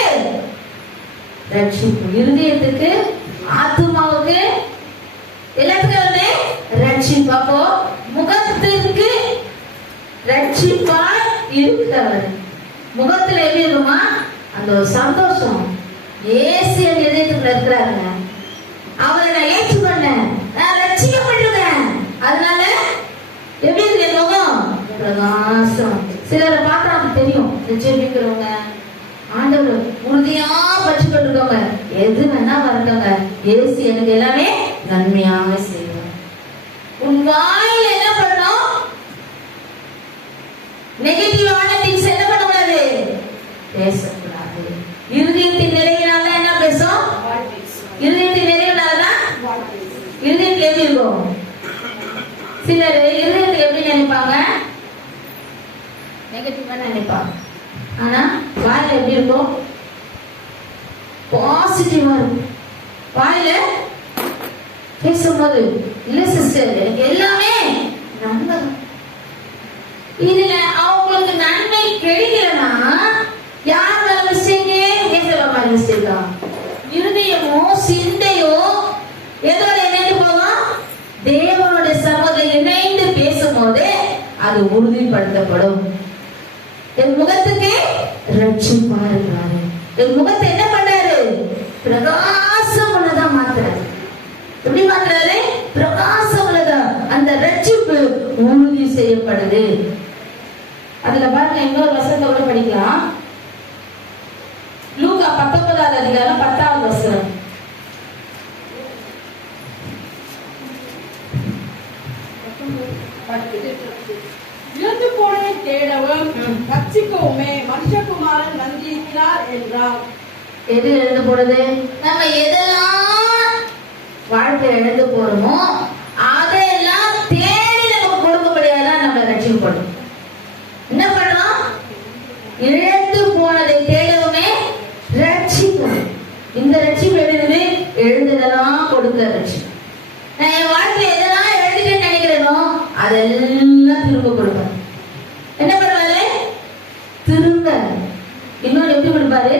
ரட்சிப்பு, இருதயத்துக்கு, ஆத்துமாவுக்கு, எல்லாத்துக்கும் வந்து ரட்சிப்பு. அப்போ முகத்திற்கு ரட்சிப்பா இருக்கிறவர் முகத்துல எப்படி இருக்குமா? அந்த ஒரு சந்தோஷம். ஏசு என் இதயத்துக்குள்ள இருக்கிறாருங்க, அவரை நான் ஏற்றுக்கொண்டேன், நான் ரட்சிக்கப்பட்டிருக்கேன். அதனால எப்படி இருக்கு என் முகம்? பிரகாசம். சிலரை பார்த்தா நமக்கு தெரியும், ஜெபிக்கிறவங்க, ஆண்டவர் உறுதியா பற்றி கொண்டிருக்கவங்க, எது வேணா வரட்டவங்க, ஏசு எனக்கு எல்லாமே நன்மையாக செய்வார். உன் வாயில என்ன பண்ணணும்? நெகட்டிவான திங்ஸ் என்ன பண்ணக்கூடாது? பேசக்கூடாது. இருதயத்தின் நிறைவினால என்ன பேசும்? இருதயத்தின் நிறைவினாலதான் இருதயத்தில் எப்படி இருக்கும்? சிலர் இருதயத்தில் எப்படி நினைப்பாங்க? நெகட்டிவா நினைப்பாங்க. ஆனா வாயில எப்படி இருக்கும்? பாசிட்டிவா இருக்கும். வாயில பேசும்போது, இல்ல சிஸ்டர் எனக்கு எல்லாமே நன்மை. இதுல அவங்களுக்கு நன்மை கிடைக்கலன்னா யார் மேல மிஸ்டேக்? ஏசவா மேல மிஸ்டேக்கா? இருதயமோ சிந்தையோ எதோட இணைந்து போகும்? தேவனுடைய சமூகத்தில் இணைந்து பேசும்போது அது உறுதிப்படுத்தப்படும். என் முகத்துக்கு ரட்சிப்பா இருக்கிறாரு. என் முகத்தை என்ன பண்றாரு? பிரகாசம் உள்ளதா மாத்துறாரு. எப்படி மாத்துறாரு? பிரகாசம் உள்ளதா. அந்த ரட்சிப்பு உறுதி செய்யப்படுது. அதுல பாருங்க, இன்னொரு வசனத்தை கூட படிக்கலாம். லூக்கா 19ஆம் அதிகாரம் 10ஆவது வசனம். இழந்து போன தேவனை தேடவும் ரட்சிக்கவுமே மனுஷகுமாரன் வந்திருக்கிறார் என்றார். எது எழுந்து போறது? நம்ம எதெல்லாம் வாழ்க்கை எழுந்து போறோமோ அதையெல்லாம் தேடி நமக்கு கொடுக்கப்படுறதான் நம்ம ரட்சிக்கப்படும். என்ன பண்றோம்? இழந்து போனதை தேடவுமே ரட்சிக்கும். இந்த ரட்சிப்பு எழுதுது, எழுதுதெல்லாம் கொடுக்க ரட்சிப்பு. நான் என் வாழ்க்கையில எதெல்லாம் எழுதிட்டேன்னு நினைக்கிறேனோ அதெல்லாம் திரும்ப கொடுப்பேன். என்ன பண்ணுவாரு? திரும்ப இன்னொரு எப்படி கொடுப்பாரு?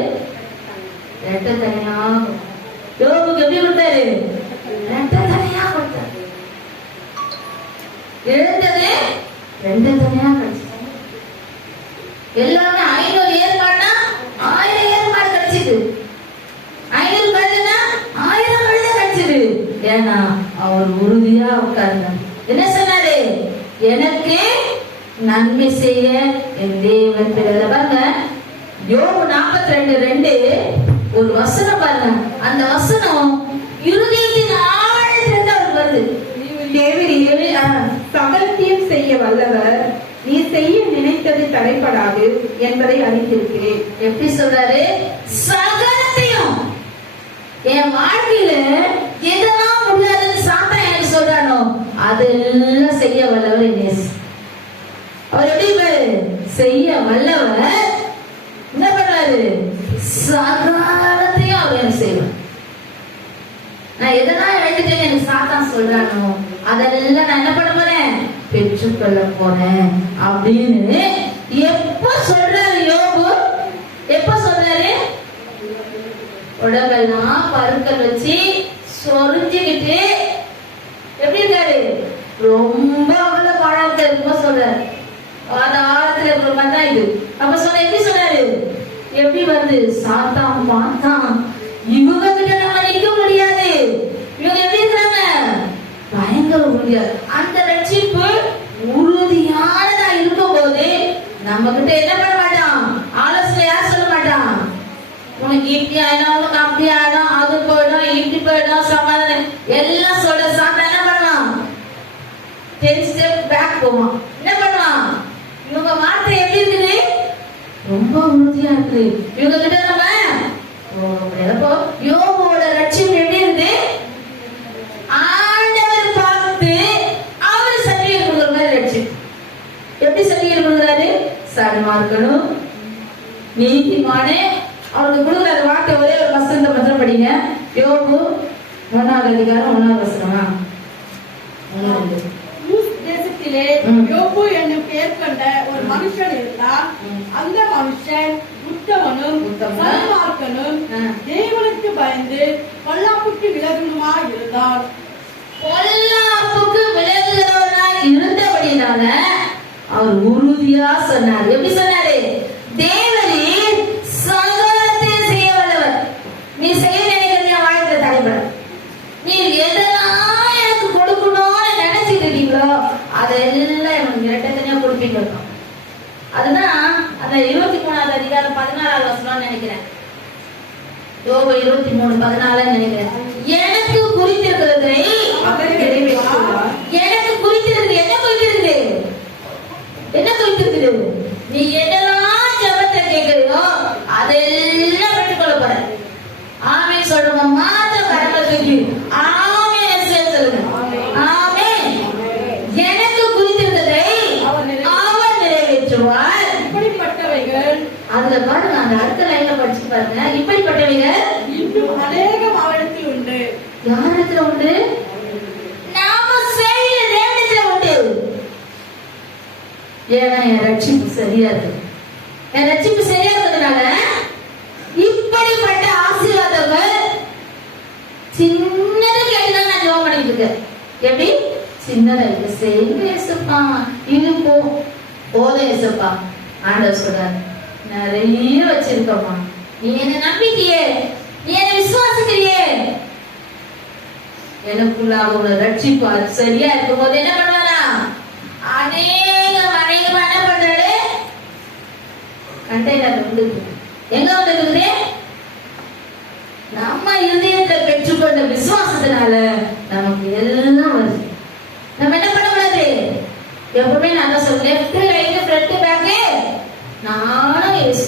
ரெட்டை தனியா. யோபுக்கு எப்படி கொடுத்தாரு? ரெட்டை தனியா கொடுத்தாரு. எழுந்தது ரெண்டு தனியா கிடைச்சு. எல்லாமே 500 ஏற்பாடுனா 1000 ஏற்பாடு கிடைச்சிது. 500 கழுதுனா 1000 கழுத கிடைச்சிது. ஏன்னா அவர் உறுதியா உட்கார்ந்தார். என்ன சொன்னாரு? எனக்கு நன்மை செய்ய என் தேவன் பிறகு. பாருங்க யோபு 42:2 ஒரு வசனம் பாருங்க. அந்த வசனம் இருதயத்தின் ஆழத்திலிருந்து அவருக்கு வருது. சகலத்தையும் செய்ய வல்லவர், நீ செய்ய நினைத்தது தடைபடாது என்பதை அறிந்திருக்கிறேன். எப்படி சொல்றாரு? சகலத்தையும் என் வாழ்க்கையில எதெல்லாம் முடியாதுன்னு சாத்தான் எனக்கு சொல்றானோ அதெல்லாம் செய்ய வல்லவர் நேஸ். அவர் எப்படி செய்ய வல்லவர்? என்ன பண்றாரு? சகலத்தையும் அவர் எனக்கு செய்வார். நான் எதெல்லாம் எழுதிட்டேன்னு எனக்கு சாத்தான் சொல்றானோ அதெல்லாம் நான் என்ன பண்ண போறேன்? பெற்றுக்கொள்ள போறேன் அப்படின்னு எப்ப சொல்றாரு யோபு? எப்ப சொல்றாரு? உடம்பெல்லாம் பருக்கள் வச்சு சொரிஞ்சுக்கிட்டு எப்படி இருக்காரு? ரொம்ப அவ்வளவு பாழாக்க ரொம்ப சொல்றாரு. ஆழத்துல இருக்கிற மாதிரி தான் இது. அப்ப சொல்ல எப்படி சொல்றாரு? எப்படி வந்து சாத்தான் பார்த்தான், இவங்க கிட்ட நம்ம நிக்க முடியாது, இவங்க எப்படி இருக்காங்க? பயங்கர உறுதியா. அந்த ரட்சிப்பு உறுதியானதா இருக்கும் போது நம்ம கிட்ட என்ன பண்ண மாட்டான்? ஆலோசனை யார் சொல்ல மாட்டான்? உனக்கு இப்படி ஆயிடும், உனக்கு அப்படி ஆயிடும், அது போயிடும், இப்படி போயிடும், சமாதானம் எல்லாம் சொல்ற சாத்தான் என்ன பண்ணுவான்? 10 ஸ்டெப் பேக் போவான். என்ன பண்ணுவான்? இவங்க வார்த்தை எப்படி இருக்குது? ரொம்ப உறுதியா இருக்குது. இவங்க கிட்ட நம்ம யோபோட ரட்சிப்பு எப்படி இருந்து? ஆண்டவர் பார்த்து அவர் சர்டிபிகேட் கொடுக்குற மாதிரி ரட்சிப்பு. எப்படி சர்டிபிகேட் கொடுக்குறாரு? சன்மார்க்கனும் நீதிமானே அவருக்கு கொடுக்குற வார்த்தை ஒரே ஒரு வசனத்தை மாத்திரம் படிங்க. யோபு 1:1 தேசத்திலே யோபு என்னும் பெயர் கொண்ட ஒரு மனுஷன் இருந்தார். அந்த மனுஷன் உத்தமனும் சன்மார்க்கனும் தேவனுக்கு பயந்து பொல்லாப்புக்கு விலகுமாய் இருந்தார். பொல்லாப்புக்கு விலகுகிறவராய் இருந்தபடினால அவர் உறுதியா சொன்னார். எப்படி சொன்னாரு? தேவரீர் சகலத்தையும் செய்ய வல்லவர். நீ செய்ய நினைக்கிறது என் வாழ்க்கையில தடைபட. நீ எதெல்லாம் எனக்கு கொடுக்கணும்னு நினைச்சிட்டு இருக்கீங்களோ அதெல்லாம் எனக்கு இரட்டத்தனியா கொடுப்பீங்க. அதுதான் அந்த 23வது அதிகாரம் 16வது வசனம் நினைக்கிறேன். யோபு 23:14 நினைக்கிறேன். எனக்கு குறித்திருக்கிறதை எனக்கு குறித்திருக்கு. என்ன குறித்திருக்கு? என்ன குறித்திருக்கு? நீ என்னெல்லாம் ஜெபத்தை கேட்கறியோ அதெல்லாம் பெற்றுக்கொள்ள போற. ஆமென் சொல்றவங்க மாத்திரம் கடமை தூக்கி ஆமென் சொல்லுங்க. ஆமென். எனக்கு குறித்திருந்ததை அவர் நிறைவேற்றுவார். இப்படிப்பட்டவைகள் அதுல பாருங்க, அந்த அடுத்த லைன்ல படிச்சு பாருங்க. இப்படிப்பட்டவைகள் இன்னும் அநேகம் அவரிடத்தில் உண்டு. யாரிடத்துல உண்டு? நாம செய்யற தேவனிடத்துல உண்டு. ஏன்னா என் ரட்சிப்பு சரியா இருக்கு. என் ரட்சிப்பு சரியா இருக்கிறதுனால இப்படிப்பட்ட ஆசீர்வாதங்கள் சின்னது கேட்டுதான் நான் ஜெபம் பண்ணிட்டு இருக்கேன். எப்படி? சின்னதா இருக்கு. செய்யுங்க ஏசப்பா, இது போதும் ஏசப்பா. ஆண்டவர் சொல்றாரு, நிறைய வச்சிருக்கம்மா, நீ என்ன நம்பிக்கையே, நீ என்ன விசுவாசிக்கிறியே, எனக்குள்ளாக ஒரு ரட்சிப்பு சரியா இருக்கும் போது என்ன பண்ணுவாரா? அநேகமா என்ன பண்றாரு? கண்டெய்னர் வந்து எங்க வந்து நம்ம இதயத்தை பெற்றுக்கொண்ட விசுவாசத்தினால நமக்கு எல்லாம் வருது. நம்ம என்ன பண்ண கூடாது? எப்பவுமே நான் தான் சொல்றேன், லெஃப்ட் ரைட் ஃப்ரண்ட் பேக் நானும் இயேசு.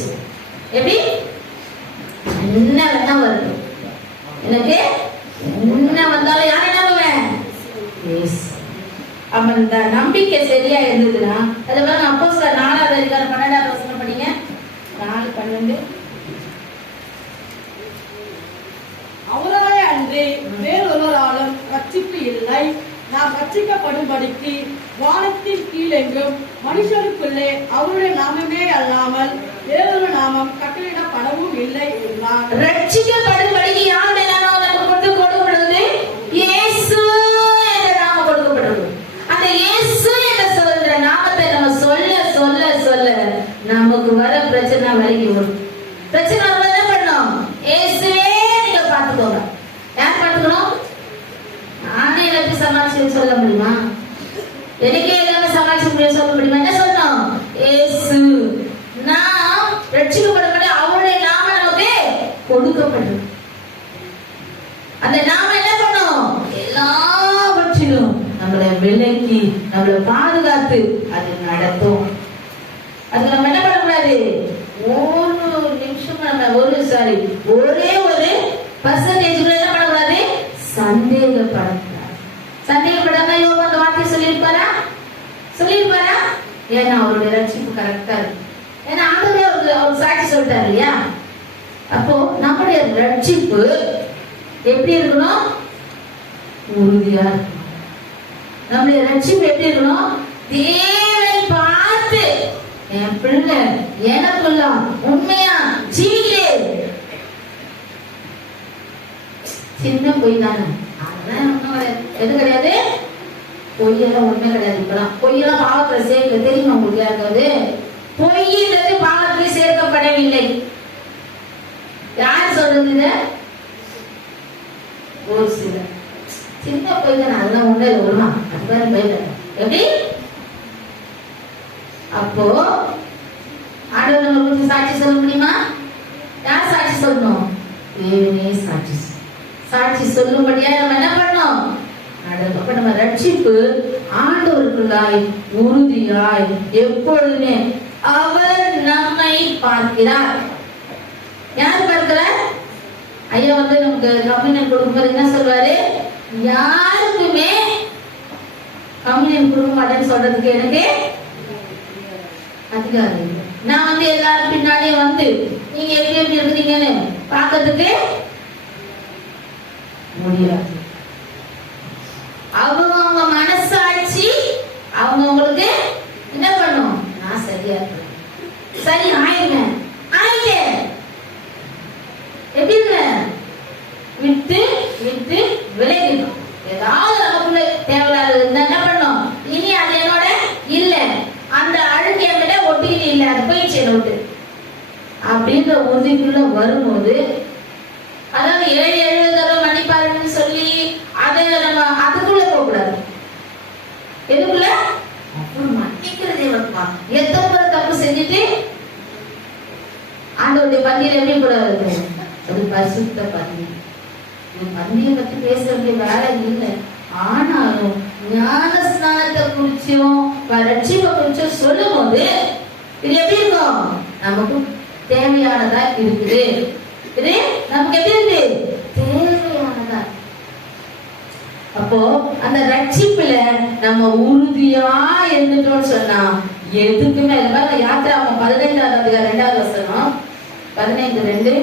எப்படி என்ன வேணா வருது, எனக்கு என்ன வந்தாலும் யாரை நம்புவேன்? இயேசு. அப்ப இந்த நம்பிக்கை சரியா இருந்ததுன்னா, அது மாதிரி அப்போஸ்தலர் 4ஆவது அதிகாரம் 12ஆவது வசனம் படிங்க. 4:12. அவராலே அன்றி வேறொருவராலும் ரட்சிப்பு இல்லை. நாம் ரட்சிக்கப்படும்படிக்கு வானத்தின் கீழெங்கும் மனுஷருக்குள்ளே அவருடைய நாமமே அல்லாமல் வேறொரு நாமம் கட்டளையிடப்படவும் இல்லை என்றார். ரட்சிக்கப்படும்படிக்கு யாருடைய நாமம் நமக்கு கொடுக்கப்படுது? இயேசு என்ற நாமம் கொடுக்கப்படுது. அந்த இயேசு என்ற சொல்ற நாமத்தை நம்ம சொல்ல சொல்ல சொல்ல நமக்கு வர பிரச்சனை வரைக்கும் வரும். பிரச்சனை வரும்போது என்ன பண்ணணும்? இயேசுவே நீங்க பார்த்துக்கோங்க. யார் பார்த்துக்கணும்? நானே எல்லாத்தையும் சமாளிச்சு சொல்ல முடியுமா? எனக்கே எல்லாமே சமாளிச்சு முடியும் சொல்ல முடியுமா? என்ன சொல்லணும்? இயேசு. நாம் ரட்சிக்கப்பட அவருடைய நாமம் நமக்கு கொடுக்கப்படும். அந்த நாமம் என்ன பண்ணும்? எல்லாவற்றிலும் நம்மளை விலக்கி நம்மளை பாதுகாத்து அது நடத்தும். அதுக்கு நம்ம என்ன பண்ணக்கூடாது? ஒரு நிமிஷம் நம்ம ஒரே ஒரு பர்சன்டேஜ் என்ன பண்ணக்கூடாது? சந்தேகப்படக்கூடாது. சந்தேகப்படாம யோபு அந்த வார்த்தை சொல்லியிருப்பாரா? ஏன்னா அவருடைய ரட்சிப்பு கரெக்டா இருக்கு. ஏன்னா ஆண்டவரே ஒரு சாட்சி சொல்லிட்டாரு இல்லையா? அப்போ நம்முடைய ரட்சிப்பு எப்படி இருக்கணும்? உறுதியா இருக்கணும். நம்முடைய ரட்சிப்பு எப்படி இருக்கணும்? தேவனை பார்த்து என் பிள்ளை எனக்குள்ள உண்மையா ஜீவிக்கிறேன். சின்ன பொய் தானே, எது கிடையாது, பொய்யெல்லாம் ஒண்ணுமே கிடையாது. இப்பெல்லாம் பொய்யெல்லாம் பாவத்துல சேர்க்க தெரியுமா உங்களுக்கு? யாருக்காவது பொய்ன்றது பாவத்தில் சேர்க்கப்படவில்லை. யார் சொல்றது? இத ஒரு சில சின்ன பொய் தானே, அதெல்லாம் ஒண்ணு இல்லை. வருமா அதுதான் போயிட எப்படி? அப்போ ஆண்டவர் நம்ம குறித்து சாட்சி சொல்ல முடியுமா? யார் சாட்சி சொல்லணும்? தேவனே சாட்சி சொல்லும்படியா நம்ம என்ன பண்ணணும்? அப்ப நம்ம ரட்சிப்பு ஆண்டவருக்குள்ளாய் உறுதியாய் எப்பொழுதுமே அவர் நம்மை பார்க்கிறார். யார் பார்க்கிறார்? ஐயா நமக்கு கம்யூனியன் கொடுக்கும்போது என்ன சொல்றாரு? யாருக்குமே கம்யூனியன் கொடுக்க மாட்டேன்னு சொல்றதுக்கு எனக்கு அதிகாரம் இல்லை. நான் எல்லாரும் பின்னாடியே நீங்க எப்படி இருக்கிறீங்கன்னு பார்க்கறதுக்கு முடியாது. அவங்க மனசாட்சி அவங்களுக்கு என்ன பண்ணும்? நான் சரியா இருக்கேன், சரி ஆயிடுவேன், எப்படி இருக்க விட்டு விட்டு விலகிடும். ஏதாவது நமக்குள்ள தேவையில்லாத என்ன பண்ணும்? இனி அது என்னோட இல்ல, அந்த அழுக்கு என்கிட்ட ஒட்டிக்கிட்டு இல்ல, அது போயிடுச்சு என்ன விட்டு அப்படின்ற உறுதிக்குள்ள வரும்போது, அதாவது 7 தடவை மன்னிப்பாருன்னு சொல்லி அதை நம்ம அதுக்குள்ள போக கூடாது. எதுக்குள்ள? மன்னிக்கிறதே வருமா? எத்தனை முறை தப்பு செஞ்சுட்டு ஆண்டவருடைய பந்தியில எப்படி கூட இருக்கு? அது பரிசுத்த பந்தி. பந்தியை பத்தி பேச வேண்டிய வேலை இல்லை. ஆனாலும் ஞான ஸ்நானத்தை குறிச்சும் ரட்சிப்பை குறிச்சும் சொல்லும் போது இது எப்படி இருக்கும்? நமக்கு தேவையானதா இருக்குது. இது நமக்கு எப்படி இருக்கு? தேவையானதா. அப்போ அந்த ரட்சிப்புல நம்ம உறுதியா இருந்துட்டோம்னு சொன்னா எதுக்குமே யாத்திராகமம் 15ஆவது அதிகாரம் 2வது வசனம் 15:2.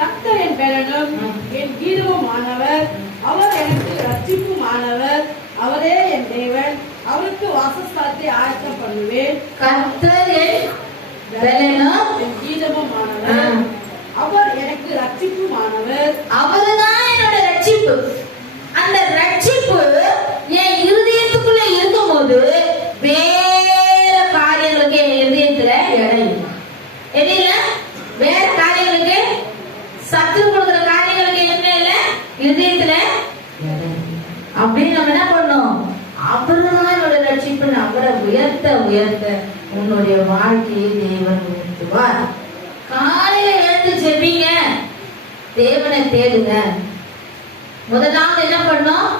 கர்த்தர் என் பெலனும் என் கீதமுமானவர், அவர் எனக்கு ரட்சிப்புமானவர், அவரே என் தேவன், அவருக்கு வாசஸ்தலத்தை ஆயத்தம் பண்ணுவேன். கர்த்தர் என் பெலனும் என் கீதமுமானவர், அவர் எனக்கு ரட்சிப்புமானவர். அவர்தான் என்னோட ரட்சிப்பு. அந்த ரட்சிப்பு என் இருதயத்துக்குள்ள இருக்கும் போது வேற காரியங்களுக்கு என் இருதயத்துல இடம் இல்லை. வேற காரியங்களுக்கு, சத்து கொடுக்கிற காரியங்களுக்கு என்ன இல்ல இருதயத்துல. அப்படின்னு நம்ம என்ன பண்ணோம்? அவர்தான் என்னோட ரட்சிப்புன்னு அவரை உயர்த்த உயர்த்த உன்னுடைய வாழ்க்கையை தேவன் உயர்த்துவார். காலையில எழுந்து ஜெபிங்க, தேவனை தேடுங்க. முதலாவது என்ன பண்ணோம்?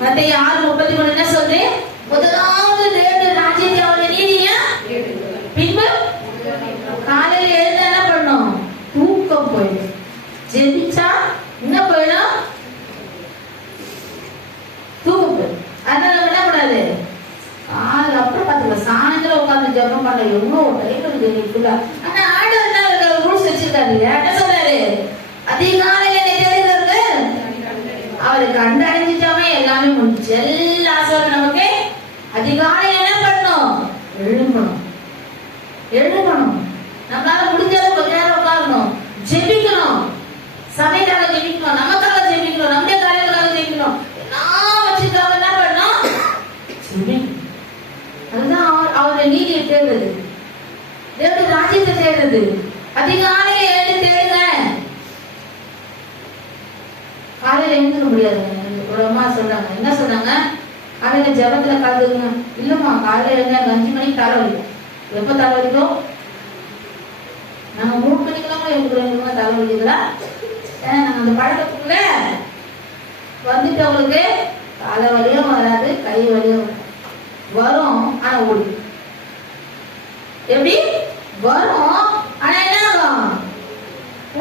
மத்தேயு 6:33 என்ன சொல்றது? முதலாவது தேவனுடைய ராஜ்யத்தை அவருடைய நீதியை, பின்பு காலையில எழுந்து என்ன பண்ணோம்? தூக்கம் போயிடும். ஜெபிச்சா என்ன போயிடும்? தூக்கம் போயிடும். அதனால நம்ம என்ன பண்ணாது? அப்புறம் பாத்துக்கலாம். சாயந்தரம் உட்கார்ந்து ஜெபம் பண்ண எவ்வளவு டைம் இருக்கு. ஆனா ஆண்டவர் என்ன ரூல்ஸ் வச்சிருக்காரு இல்லையா? என்ன சொல்றாரு? அதிகாலையில தேடுகிறவர்கள் அவரை கண்டடைஞ்சிட்டாவே எல்லாமே முடிஞ்சு. எல்லா ஆசையும் நமக்கு அதிகாலையில என்ன பண்ணணும்? எழும்பணும். நம்மளால முடிஞ்சாலும் கொஞ்ச நேரம் உட்காரணும், ஜெபிக்கணும், சபைக்காக ஜெபிக்கணும், நமக்காக ஜெபிக்கணும், நம்முடைய காரியங்களுக்காக ஜெபிக்கணும். எல்லாம் வச்சுக்காக என்ன பண்ணணும்? ஜெபிக்கணும். அதுதான் அவருடைய நீதியை தேடுறது, தேவனுடைய ராஜ்யத்தை தேடுறது. அதிகாலையில எழுந்து தேடுங்க. காலையில எழுந்துக்க முடியாதுங்க. ஒரு அம்மா சொல்றாங்க, என்ன சொன்னாங்க? காலையில ஜபத்துல கலந்துங்க. இல்லம்மா, காலையில எழுந்தா 5 மணிக்கு தலைவலிக்கும். எப்ப தலைவலிக்கும்? நாங்க 3 மணிக்கெல்லாம் எழுந்துக்கிறோம். தலைவலிக்குதுல ஏன்னா நாங்க அந்த பழக்கத்துக்குள்ள வந்துட்டவங்களுக்கு தலை வலியும் வராது, கை வலியும் வரும். ஆனா ஓடி எப்படி வரும்? ஆனா என்ன ஆகும்?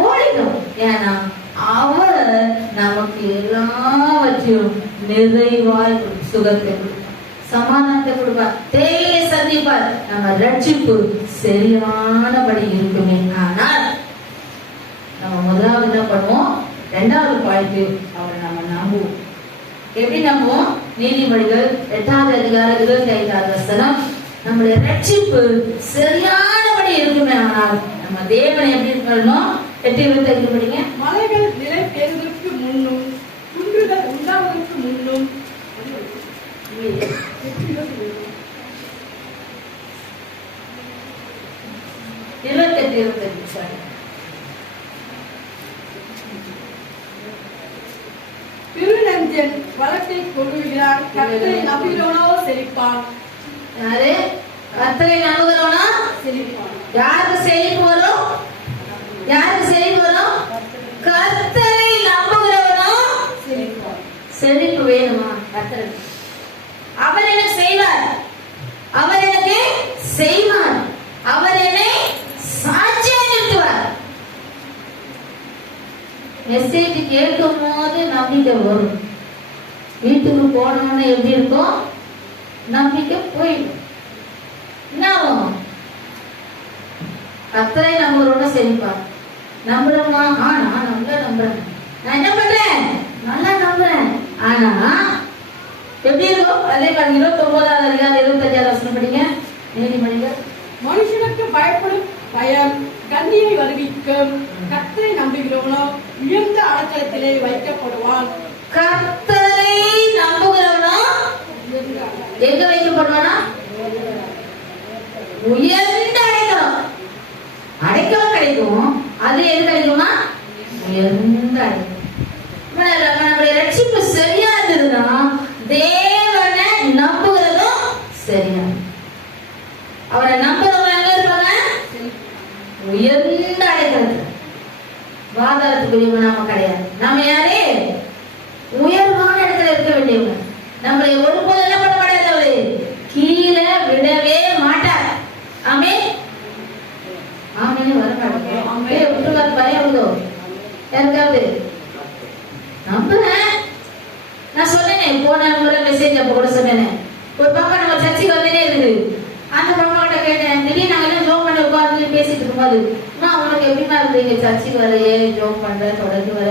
ஓடிடும். ஏன்னா அவர் நமக்கு எல்லாவற்றையும் நிறைவாய் சுகத்தை கொடுப்பார், சமாதானத்தை கொடுப்பார், தேவையை சந்திப்பார். நம்ம ரட்சிப்பு சரியானபடி இருக்குமே. ஆனால் நம்ம முதலாவது என்ன பண்ணுவோம்? 2வது பாயிண்ட், அவரை நம்ம நம்புவோம். எப்படி நம்புவோம்? நீதிமொழிகள் 8வது அதிகாரம் 25வது வசனம், நம்முடைய ரட்சிப்பு சரியானபடி இருக்குமே. ஆனால் நம்ம தேவனை எப்படி இருக்கணும்? 8:25 படிங்க. மலைகள் நிலை பெறுவதற்கு முன்னும் குன்றுகள் உண்டாவதற்கு முன்னும் 28-25 திருநஞ்சன் வளத்தை கொள்ளுகிறான், கர்த்தரை நம்புகிறவனோ செழிப்பான். யாரு? கர்த்தரை நம்புகிறவனா செழிப்பான். யாருக்கு செழிப்பு வரும்? யாருக்கு செழிப்பு வரும்? கர்த்தரை நம்புகிறவனோ செழிப்பான். செழிப்பு வேணுமா? கர்த்தருக்கு அவர் என்ன செய்வார்? அவர் எனக்கு செய்வார். அவர் என்னை சாட்சியாக நிறுத்துவார். மெசேஜ் கேட்கும் போது நம்பிக்கை வரும். வீட்டுக்கு போனோம்னு எப்படி இருக்கும்? நம்பிக்கை போயிடும். என்ன ஆகும்? கர்த்தரை நம்புறோம்னா செழிப்பார். நம்புறோமா? நான் நம்புறேன். நான் என்ன பண்றேன்? நல்லா நம்புறேன். ஆனா எப்படி இருக்கும்? அதே மாதிரி 29வது அதிகாரம் 25வது வசனம் படிங்க. நீதிமொழிகள். மனுஷனுக்கு பயப்படும் பயம் கண்ணியை வருவிக்கும், கர்த்தரை நம்புகிறவனோ உயர்ந்த அடைக்கலத்திலே வைக்கப்படுவான். கர்த்தரை நம்புகிறவனோ எங்க வைக்கப்படுவானா? உயர்ந்த அடைக்கலம். அடைக்கலம் கிடைக்கும். அது எது கிடைக்குமா? உயர்ந்த அடைக்கலம். நம்முடைய ரட்சிப்பு சரியா இருந்ததுன்னா தேவனை நம்புகிறதும் சரியா. அவரை நம்புறவங்க எங்க இருப்பாங்க? உயர்ந்த அடைக்கலத்துல. வாதாரத்துக்குரியவங்க நாம கிடையாது. நாம யாரே? உயர்வான இடத்துல இருக்க வேண்டியவங்க. நம்மளை ஒருபோது என்ன பண்ண மாட்டாரு? அவரு கீழே விடவே மாட்டார். ஆமே ஆமே வர மாட்டேன். விட்டுவார். பயம் வருதோ யாருக்காவது? நம்புறேன். நான் சொன்னேனே, போன முறை மெசேஜ் அப்ப கூட சொன்னேனே, ஒரு பாப்பா நம்ம சர்ச்சைக்கு வந்துட்டே இருக்குது. அந்த பாப்பா கிட்ட கேட்டேன், திடீர்னு நாங்க எல்லாம் ஜோம் பண்ணி உட்கார்ந்து பேசிட்டு இருக்கும்போது, உனக்கு எப்படிமா இருந்தீங்க சர்ச்சைக்கு வரையே ஜோம் பண்ற தொடர்ந்து வர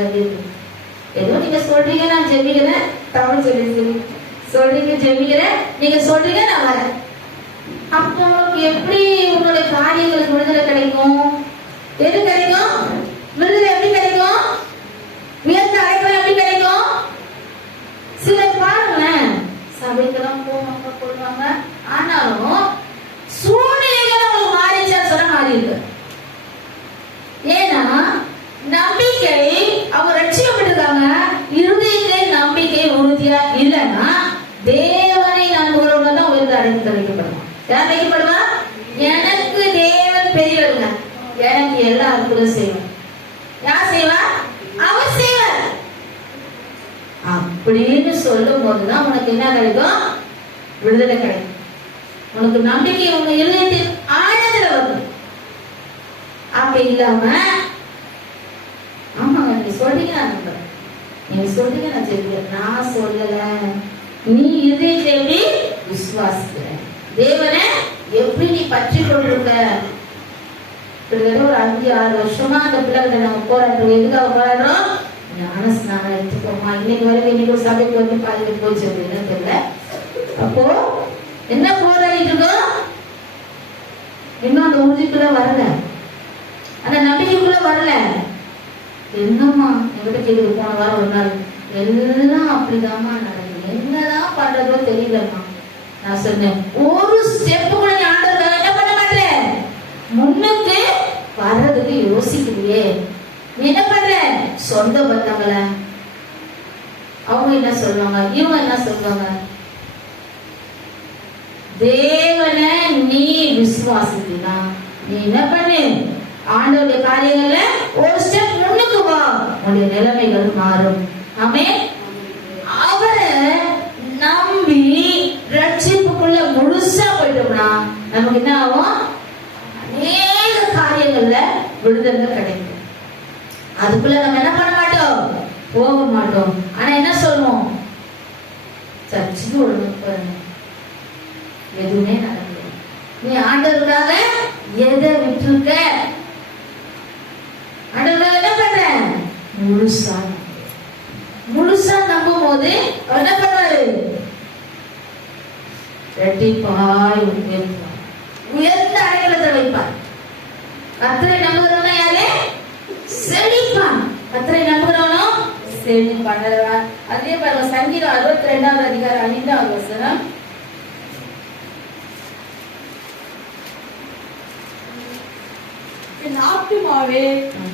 ஏதோ நீங்க சொல்றீங்க, நான் ஜெபிக்கிறேன். தமிழ் சொல்றீங்க ஜெபிக்கிறேன், நீங்க சொல்றீங்க, நான் வரேன். அப்போ எப்படி உங்களுடைய காரியங்களுக்கு விடுதலை கிடைக்கும்? எது கிடைக்கும்? விடுதலை எப்படி கிடைக்கும்? உயர்ந்த அழைப்பு எப்படி கிடைக்கும்? சிலர் பாருங்களேன், சபைக்கெல்லாம் போவாங்க கொள்வாங்க, ஆனாலும் சூழ்நிலைகள் அவங்களுக்கு மாறிச்சான்னு சொன்னா மாறி இருக்கு. ஏன்னா நம்பிக்கை, அவங்க ரட்சிக்கப்பட்டிருக்காங்க, இருதயத்திலே நம்பிக்கை உறுதியா இல்லைன்னா தேவனை நம்புகிறவங்க தான் உயர்ந்த அழைப்பு கிடைக்கப்படுவான். யார் வைக்கப்படுவா? எனக்கு தேவன் பெரியவங்க, எனக்கு எல்லா அற்புதம் செய்வார். யார் செய்வா? அவர் செய்வார். அப்படின்னு சொல்லும் போதுதான் உனக்கு என்ன கிடைக்கும்? விடுதலை கிடைக்கும். உனக்கு நம்பிக்கை உங்க இருதயத்தின் ஆழத்துல வரும். அப்படி இல்லாம ஆமாங்க நீங்க சொல்றீங்க நான் நம்புறேன், நீங்க சொல்றீங்க நான் ஜெபிக்கிறேன், நான் சொல்லல, நீ இதயத்தை எப்படி விசுவாசிக்கிற, தேவனை எப்படி நீ பற்றி கொண்டிருக்க. கிட்டத்தட்ட ஒரு 5-6 வருஷமா அந்த பிள்ளைகிட்ட நம்ம போராடுறோம். எதுக்காக போராடுறோம்? ஞானஸ்நானம் எடுத்துக்கோமா, இன்னைக்கு வரைக்கும் இன்னைக்கு ஒரு சபைக்கு வந்து பாதிக்கு போச்சு அப்படின்னு தெரியல. அப்போ என்ன போராடிட்டு இருக்கோம்? இன்னும் அந்த உறுதிக்குள்ள வரல, அந்த நம்பிக்கைக்குள்ள வரல. என்னம்மா என்கிட்ட கேக்குது போன வாரம் ஒரு நாள், எல்லாம் அப்படிதாம்மா நடக்குது, என்னதான் பண்றதோ தெரியலம்மா. நான் சொன்னேன், ஒரு ஸ்டெப் கூட நீ ஆண்டவருக்காக என்ன பண்ண மாட்டேன், முன்னுக்கு வர்றதுக்கு யோசிக்கலையே. நீ என்ன பண்ற? சொந்த பந்தங்கள அவங்க என்ன சொல்லுவாங்க, இவங்க என்ன சொல்லுவாங்க. தேவனை நீ விசுவாசித்தீனா நீ என்ன பண்ணு, ஆண்டவருடைய காரியங்கள்ல ஒரு ஸ்டெப் முன்னுக்கு வா, உன்னுடைய நிலைமைகள் மாறும். ஆமென். அவரை நம்பி ரட்சிப்புக்குள்ள முழுசா போயிட்டோம்னா நமக்கு என்ன ஆகும்? அநேக காரியங்கள்ல விடுதலை கிடைக்கும். அதுக்குள்ள நம்ம என்ன பண்ண மாட்டோம், போக மாட்டோம். ஆனா என்ன சொல்லுவோம், சர்ச்சுக்கு ஒழுங்கு பாருங்க, எதுவுமே நடக்கல. நீ ஆண்டவருக்காக எதை விட்டுருக்க? ஆண்டவருக்காக என்ன பண்ற? முழுசா முழுசா நம்பும் போது அவர் என்ன பண்ணுவாரு? ரெட்டிப்பாய் உயர்த்துவார், உயர்ந்த அடையாளத்தை வைப்பார். கர்த்தரை நம்புகிறவனா யாரு? செழிப்பான். கர்த்தரை நம்புகிறவனோ செழிப்பான். அதே பாருங்க சங்கீதம் 62வது அதிகாரம் 5வது வசனம். என் ஆத்துமாவே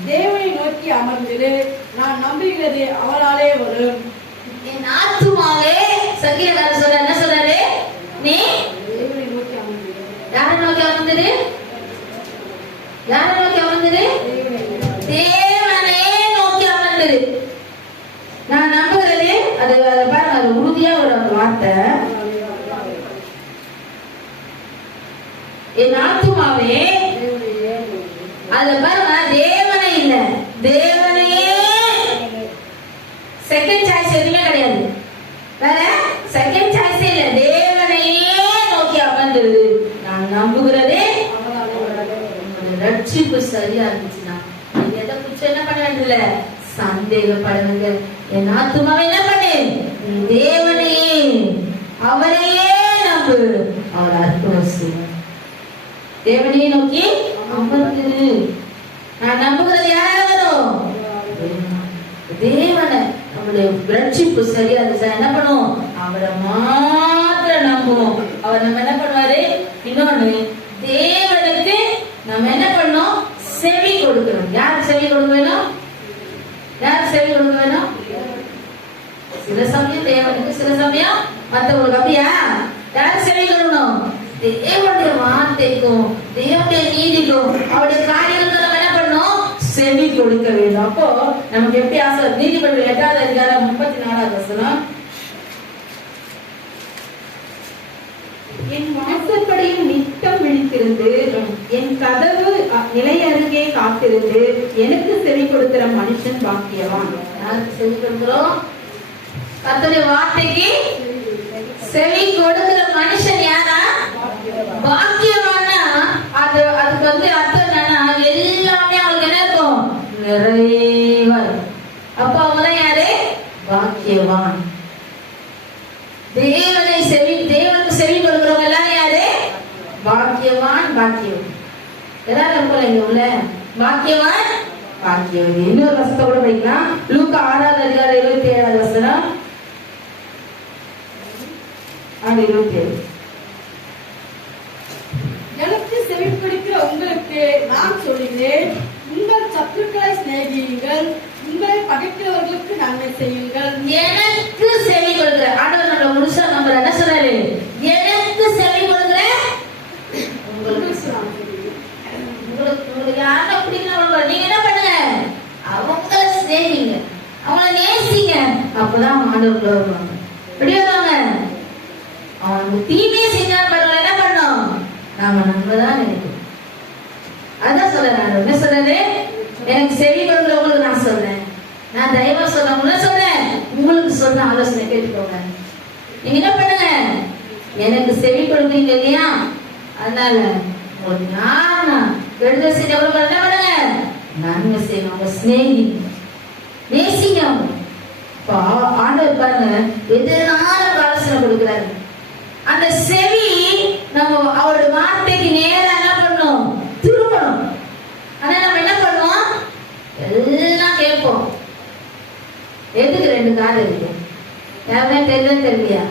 தேவனை நோக்கி அமர்ந்திரு, நான் நம்புகிறது அவராலே வரும். என் ஆத்துமாவே, சங்கீதக்காரர் சொல்ற என்ன சொல்றாரு? நீ தேவனை நோக்கி அமர்ந்திரு. யாரை நோக்கி அமர்ந்திரு? யாரை நோக்கி அமர்ந்திரு? தேவனை நோக்கி அமர்ந்திரு. நான் நம்புகிறது அது பாருங்க, அது உறுதியா ஒரு வார்த்தை. என் ஆத்துமாவே, அது பாருங்க, தேவனை இல்ல, தேவனையே செகண்ட் சாய்ஸ் எதுவுமே கிடையாது. வேற செகண்ட் சாய்ஸ் இல்ல, தேவனையே நோக்கி அமர்ந்துருது. நான் நம்புகிறதே ரட்சிப்பு சரியா இருந்துச்சுன்னா எதை குறிச்சு என்ன பண்ண வேண்டியதில்ல, சந்தேகப்படுங்க. என் ஆத்துமாவை என்ன பண்ணு, தேவனையே அவரையே நம்பு, அவர் அற்புதம் செய்வார். தேவனையே நோக்கி அமர்ந்துரு. நான் நம்புகிறது யாரால வரும்? தேவனை. நம்முடைய ரட்சிப்பு சரியா இருந்துச்சா என்ன பண்ணுவோம்? அவரை மாத்திரம் நம்புவோம். அவர் நம்ம என்ன பண்ணுவாரு? இன்னொன்னு, தேவனுக்கு நம்ம என்ன பண்ணோம்? செவி கொடுக்கணும். யாருக்கு செவி கொடுக்க வேணும்? யாருக்கு செவி கொடுக்க வேணும்? சில சமயம் தேவனுக்கு, சில சமயம் மற்றவங்களுக்கு. அப்படியா? யாருக்கு செவி கொடுக்கணும்? தேவனுடைய வார்த்தைக்கும் தேவனுடைய நீதிக்கும் அவருடைய காரியங்களுக்கு நம்ம என்ன பண்ணணும்? செவி கொடுக்க வேண்டும். அப்போ நமக்கு எப்படி ஆசை? நீதிபதிகள் 8வது அதிகாரம் 34வது வசனம். என் வாசற்படியில் நித்தம் விழித்திருந்து என் கதவு நிலை அருகே காத்திருந்து எனக்கு செவி கொடுக்கிற மனுஷன் பாக்கியவான். யாருக்கு செவி கொடுக்கிறோம்? கர்த்தருடைய வார்த்தைக்கு செவி கொடுக்கிற மனுஷன் யாரா? பாக்கியவானா? அதுக்கு வந்து அர்த்தம் என்னன்னா, எல்லாமே அவங்களுக்கு என்ன இருக்கும்? நிறைவா இருக்கும். அப்ப அவங்கதான் யாரு? பாக்கியவான். தேவனுக்கு செவி கொடுக்கிறவங்க எல்லாரும் யாரு? பாக்கியவான், பாக்கியவான். எல்லாரும் இருக்கும் இங்க உள்ள பாக்கியவான், பாக்கியவதி. இன்னொரு வசனத்தை கூட படிக்கலாம். லூக்கா 6வது அதிகாரம் 27வது வசனம். 27. எனக்கு செவி கொடுக்கிற உங்களுக்கு நான் சொல்கிறேன், உங்கள் சத்துருக்களை சிநேகியுங்கள், உங்களை பகைக்கிறவர்களுக்கு நன்மை செய்யுங்கள். எனக்கு செவி கொடுக்கிற ஆண்டவர் நம்மள முழுசா நம்புற என்ன சொல்றாரு? எனக்கு செவி கொடுக்கிற உங்களுக்கு யாரும் அப்படின்னா நீங்க என்ன பண்ணுங்க? அவங்கள சிநேகிங்க, அவங்கள நேசிங்க. அப்பதான் அவங்க ஆண்டவருக்குள்ள வருவாங்க. எப்படி வருவாங்க? அவனுக்கு தீமையை செஞ்சால் பரவாயில்ல, என்ன பண்ணோம்? நாம நன்மைதான் நினைக்கணும். அதான் சொல்றேன். என்ன சொல்றது? எனக்கு செவி கொடுக்கிறவங்களுக்கு நான் சொல்றேன், நான் தயவா சொல்றவங்கள சொல்றேன், உங்களுக்கு சொல்ற ஆலோசனை கேட்டுக்கோங்க. நீங்க என்ன பண்ணுங்க? எனக்கு செவி கொடுக்குறீங்க இல்லையா, அதனால உங்களுக்கு ஞானம் கெடுதல் செஞ்சவங்களுக்கு என்ன பண்ணுங்க? நன்மை செய்யணும். அவங்க சிநேகி நேசிங்க. ஆண்டவர் பாருங்க எதுனாலும் ஆலோசனை கொடுக்குறாரு. அந்த செவி நம்ம அவரோட வார்த்தைக்கு நேரம் என்ன பண்ணணும்? திரும்பணும். ஆனா நம்ம என்ன பண்ணுவோம்? எல்லாம் கேட்போம். எதுக்கு 2 காது இருக்கு? யாருமே தெரியலையா?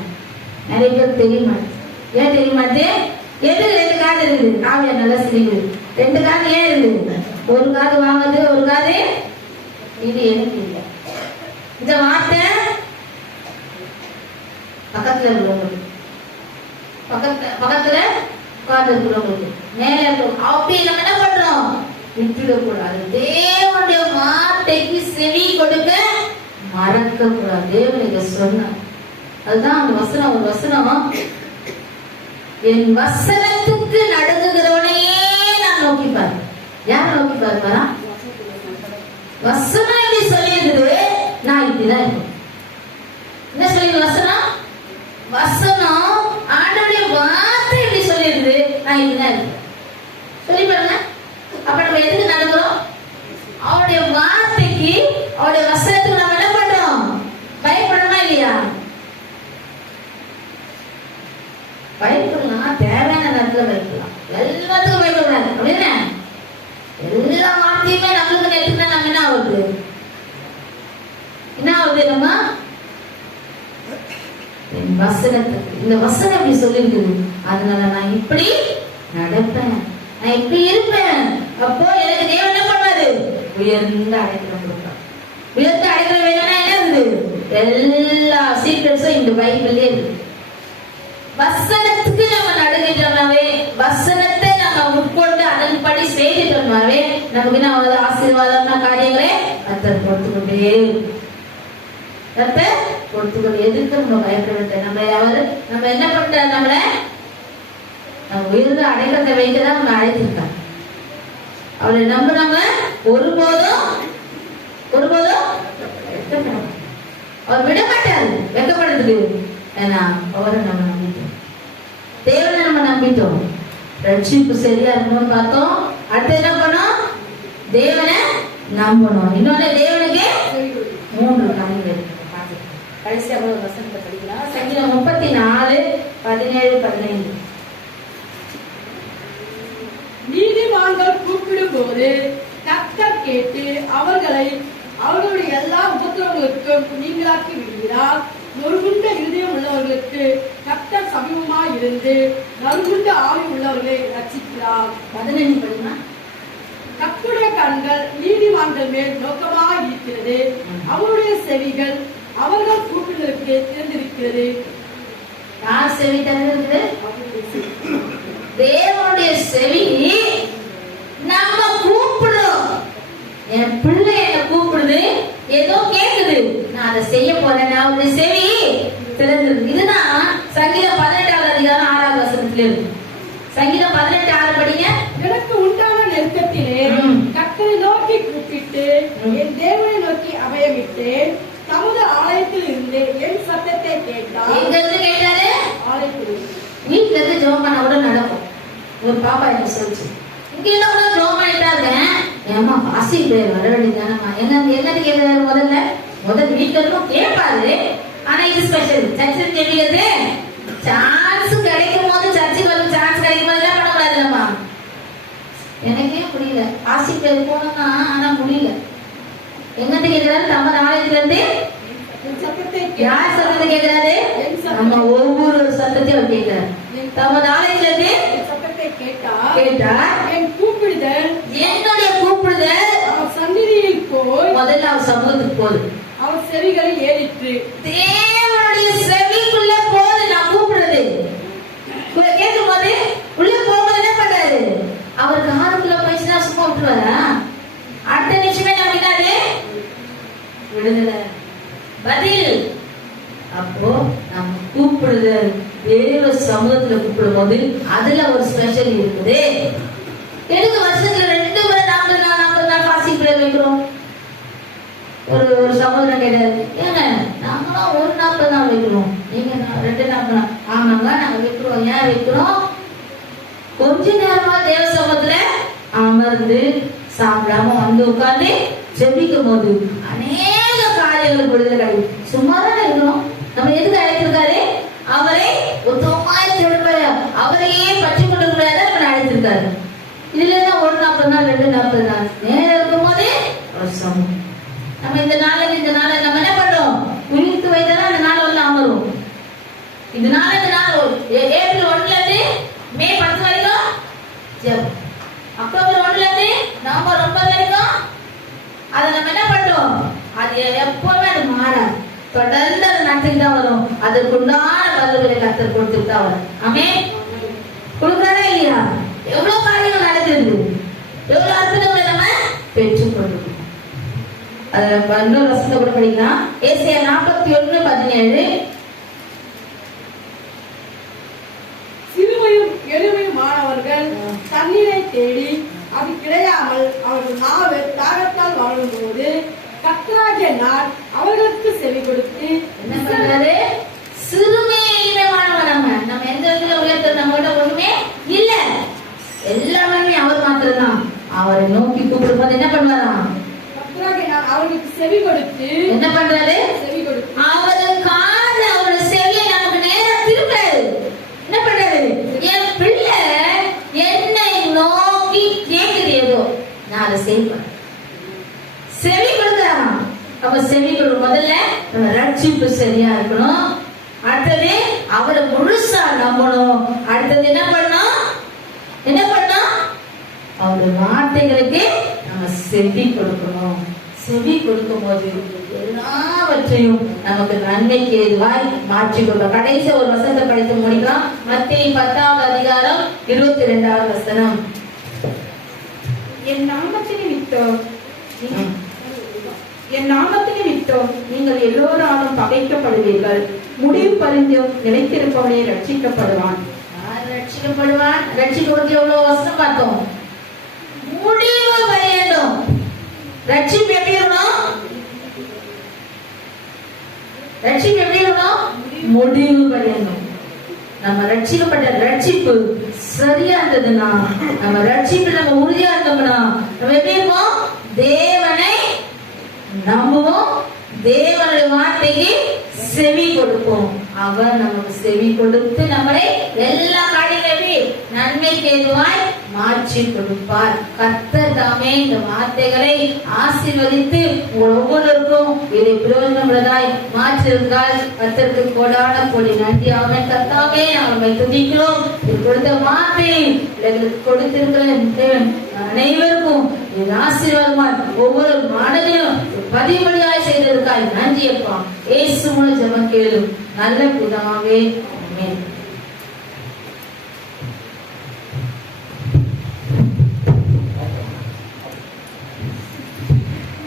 நிறைய பேர் தெரிய மாட்டேன். ஏன் தெரிய மாட்டேன்? எதுக்கு 2 காது இருக்குது? காவியா நல்லா சிரிக்குது. 2 காது ஏன் இருக்குது? ஒரு காது வாங்குது, ஒரு காது இது எனக்கு இல்லை. இந்த வார்த்தை பக்கத்துல இருக்கிறவங்களுக்கு, பக்கத்துல உட்கார்ந்து இருக்கிறவங்களுக்கு, மேல இருக்கிறவங்க, அப்படி நம்ம என்ன பண்றோம்? விட்டுடக்கூடாது. தேவனுடைய வார்த்தைக்கு செவி கொடுக்க மறக்க கூடாது. தேவன் இதை சொன்னார். அதுதான் அந்த வசனம். ஒரு வசனம், என் வசனத்துக்கு நடுங்குகிறவனையே நான் நோக்கிப்பார். யார நோக்கி பாருப்பா? வசனம் இப்படி சொல்லியிருக்குது, நான் இப்படிதான் இருக்கேன். என்ன சொல்லி வசனம்? வசனம் ஆண்டவருடைய வார்த்தை இப்படி சொல்லியிருக்குது, நான் இப்படிதான் இருக்கேன். சொல்லி பாருங்க. அப்ப நம்ம எதுக்கு நடக்கிறோம்? அவருடைய வார்த்தைக்கு, அவருடைய வசனத்துக்கு நம்ம என்ன பண்றோம்? பயப்படணுமா இல்லையா? பயப்படலாம். தேவையான நேரத்துல பயப்படலாம். எல்லாத்துக்கும் பயப்படக்கூடாது. அப்படின்னா எல்லா வார்த்தையுமே நம்மளுக்கு நேற்றுனா நம்ம என்ன ஆகுது? என்ன ஆகுது? நம்ம வசனத்துக்கு, இந்த வசனம் இப்படி சொல்லிருக்குது, அதனால நான் இப்படி நடப்பேன், நான் இப்படி இருப்பேன். அப்போ எனக்கு தேவன் என்ன பண்ணாரு? உயர்ந்த அடைக்கலம் கொடுப்பார். உயர்ந்த அடைக்கலம் வேணும்னா என்ன இருக்குது? எல்லா சீக்ரெட்ஸும் இந்த பைபிள்லயே இருக்கு. வசனத்துக்கு நம்ம நடுங்கிட்டோம்னாவே, வசனத்தை நம்ம உட்கொண்டு அதன்படி செய்துட்டோம்னாவே நமக்கு என்ன ஆசீர்வாதம்னா காரியங்களே கர்த்தர் கொடுத்துக்கொண்டே கொடுத்துக்கொண்டு. எதுக்கு நம்ம பயப்பட? நம்ம என்ன பண்ற? நம்மள நம்ம உயர்ந்த அடைக்கலத்தை வைக்கதான் நம்ம அழைத்திருக்காங்க. அவரை நம்ம ஒருபோதும் அவர் விட மாட்டாரு வெக்கப்படுறதுக்கு. ஏன்னா அவரை நம்ம நம்பிட்டோம், தேவனை நம்ம நம்பிட்டோம். ரட்சிப்பு சரியா இருக்கணும்னு பார்த்தோம். அடுத்து என்ன பண்ணோம்? தேவனை நம்பணும். இன்னொன்னு தேவனுக்கு 3 காரியங்கள் பார்த்துக்கணும். கடைசியா ஒரு வசனத்தை படிக்கலாம். சங்கீதம் 34, 17, 15. நீதிமான்கள் கூப்பிடும் போது கர்த்தர் கேட்டு அவர்களை அவர்களுடைய எல்லா உபத்திரவங்களுக்கும் நீங்களாக்கி விடுகிறார். நொறுகுண்ட இருதயம் உள்ளவர்களுக்கு கர்த்தர் சமீபமாய் இருந்து நறுகுண்ட ஆவி உள்ளவர்களை ரட்சிக்கிறார். 15 படிமா. கர்த்தருடைய கண்கள் நீதிமான்கள் மேல் நோக்கமாக இருக்கிறது, அவருடைய செவிகள் அவர்கள் கூப்பிடுவதற்கு திறந்திருக்கிறது. யார் செவி திறந்திருக்குது? தேவனுடைய செவி. நம்ம கூப்பிடுறோம், என் பிள்ளை என்ன கூப்பிடுது, ஏதோ கேக்குது, நான் அதை செய்ய போறேன், அவருடைய செவி திறந்திருக்கு. இதுதான் சங்கீதம் 18வது அதிகாரம் 6வது வசனத்துல இருக்கு. சங்கீதம் 18:6 படிங்க. எனக்கு உண்டான நெருக்கத்திலே கர்த்தரை நோக்கி கூப்பிட்டு என் தேவனை நோக்கி அபயமிட்டு தமது ஆலயத்தில் இருந்து என் சத்தத்தை கேட்டார். எங்க இருந்து கேட்டாரு? ஆலயத்தில். வீட்டுல இருந்து ஜெபம் பண்ண கூட நடக்கும். ஒரு பாப்பா எனக்கு சொல்லிச்சு, இங்க என்ன கூட ஜெபம் பண்ணிட்டாங்க, ஏமா வாசி பேர் வர வேண்டியதானம்மா. என்னது கேட்கிறாரு? முதல் வீட்டுல இருக்கும் கேட்பாரு. ஆனா இது ஸ்பெஷல். சர்ச்சில் ஜெபிக்கிறது சான்ஸ் கிடைக்கும் போது, சர்ச்சுக்கு வந்து சான்ஸ் கிடைக்கும் போது எல்லாம் பண்ணக்கூடாதுல்லம்மா. எனக்கே புரியல. வாசி பேர் போனோம்னா ஆனா முடியல. என்னது கேட்கிறாரு? தமது ஆலயத்துல இருந்து யார் சத்தத்தை கேட்கிறாரு? நம்ம ஒவ்வொரு சத்தத்தையும் அவர் கேட்கிறார். தமது ஆலயத்துல இருந்து சத்தத்தை கேட்டா என் கூப்பிடுதல், என்னுடைய கூப்பிடுதல் அவர் சந்நிதியில் போய் முதல்ல அவர் சமூகத்துக்கு போகுது. அவர் செவிகளை ஏறிற்று. தேவனுடைய செவிக்குள்ள போகுது. நான் கூப்பிடுறது கேட்கும் போது உள்ள போகும்போது என்ன பண்றாரு? அவர் காதுக்குள்ள போயிடுச்சுன்னா சும்மா விட்டுருவாரா? அடுத்த நிமிஷமே நம்ம என்னது விடுதலை. பதில். அப்போ நம்ம கூப்பிடுதல் தேவ சமூகத்துல கூப்பிடும் போது அதுல ஒரு ஸ்பெஷல் இருக்குது. எதுக்கு வருஷத்துல 2 முறை 40 நாள் பாசிங் பிரேயர் வைக்கிறோம்? ஒரு சகோதரன் கேட்டாரு, ஏங்க நாங்களாம் ஒரு 40 நாள் வைக்கிறோம், நீங்க 2 40 நாள். ஆமாங்க நாங்க வைக்கிறோம். ஏன் வைக்கிறோம்? கொஞ்ச நேரமா தேவ சமூகத்துல அமர்ந்து சாப்பிடாம வந்து உட்கார்ந்து ஜெபிக்கும் போது அநேக காரியங்கள் விடுதலை. சும்மா தானே இருக்கணும். நம்ம எதுக்கு அழைத்திருக்காரு? அவரை உத்தமமாய் திரும்ப அவரையே பற்றி கொண்டிருக்கிறாரு நம்ம அழைத்திருக்காரு. இல்லைன்னா ஒரு 40 நாள் 2 40 நாள் நேரம் இருக்கும் போது சமூகம். நம்ம இந்த நாளை நம்ம என்ன பண்றோம்? குறித்து வைத்தா அந்த நாள் வந்து அமரும். இந்த நாள் ஏப்ரல் 1 இருந்து மே 10 வரைக்கும் ஜெபம். அக்டோபர் 1 இருந்து நவம்பர் 9 வரைக்கும் அதை நம்ம என்ன பண்றோம்? அது எப்பவுமே அது மாறாது. தொடர்ந்து அது நடத்திட்டு தான் வரும். அதற்குண்டான பதில்களை கர்த்தர் கொடுத்துட்டு தான் வரும். ஆமென். கொடுக்குறாரா இல்லையா? எவ்வளவு காரியங்கள் நடக்குது, எவ்வளவு அற்புதங்களை நம்ம பெற்றுக் கொண்டிருக்கோம். இன்னொரு வசனத்தை கூட படிக்கலாம். ஏசாயா 41:17. சிறுமையும் எளிமையுமானவர்கள் தண்ணீரை தேடி அது கிடையாமல் அவர்கள் தாகத்தால் வாழும் போது கர்த்தராகிய நான் அவர்களுக்கு செவி கொடுத்து என்ன பண்றாரு? சிறுமை எளிமையானவன். நம்ம எந்த விதத்துல உயர்த்த நம்ம கிட்ட ஒண்ணுமே இல்ல, எல்லாமே அவர் மாத்திரம்தான். அவரை நோக்கி கூப்பிடும் போது என்ன பண்ணுவாராம்? கர்த்தராகிய நான் அவர்களுக்கு செவி கொடுத்து என்ன பண்றாரு? செவி கொடுத்து அவரு காது அவரோட செவியை நமக்கு நேரம் திருப்பாரு. என்ன பண்றாரு? என் பிள்ளை என்னை நோக்கி கேக்குது, ஏதோ நான் அதை செய்வேன். செவி கொடுக்கிறான். அப்ப செவி கொடு. முதல்ல ரட்சிப்பு சரியா இருக்கணும். அடுத்தது அவரை முழுசா நம்பணும். அடுத்தது என்ன பண்ணணும்? அவருடைய வார்த்தைகளுக்கு நம்ம செவி கொடுக்கணும். செவி கொடுக்கும் போது எல்லாவற்றையும் நமக்கு நன்மைக்கு ஏதுவாய் மாற்றிக்கொள்ளும். கடைசி ஒரு வசனத்தை படித்து முடிக்கலாம். மத்தேயு 10வது அதிகாரம் 22வது வசனம். என் நாமத்தினை விட்டோம் நீங்கள் எல்லோராலும் பகைக்கப்படுவீர்கள். முடிவு பரிந்தும் நிலைத்திருப்பவனே ரட்சிக்கப்படுவான். ரட்சிக்கப்படுவான். ரட்சிக்கப்படுவது எவ்வளவு வசனம் பார்த்தோம். முடிவு பரியந்தம். ரட்சிப்பு எப்படி இருக்கணும்? முடிவு பரியந்தம். நம்ம ரட்சிக்கப்பட்ட ரட்சிப்பு சரியா இருந்ததுன்னா, நம்ம ரட்சிப்பு நம்ம உறுதியா இருந்தோம்னா நம்ம எப்படி இருப்போம்? தேவனை நம்புவோம், தேவனுடைய வார்த்தைக்கு செவி கொடுப்போம். அவர் நமக்கு செவி கொடுத்து நம்மளை எல்லா காரியங்களையும் நன்மைக்கு ஏதுவாய் மாற்றி கொடுப்பார். கர்த்தர் தாமே இந்த வார்த்தைகளை ஆசீர்வதித்து ஒவ்வொருவருக்கும் இதை பிரயோஜனமுள்ளதாய் மாற்றிருக்கால் கர்த்தருக்கு கோடான கோடி நன்றி. அவன் கர்த்தாவே அவனை துதிக்கிறோம். இது கொடுத்த வார்த்தையை கொடுத்திருக்கிற அனைவருக்கும் ஆசீர்வாதமாய் ஒவ்வொரு மனதிலும் பதிமொழியாய் செய்ததற்காய் நன்றி அப்பா. இயேசு மூலம் ஜெபம் கேளும் நல்ல பிதாவே. ஆமென்.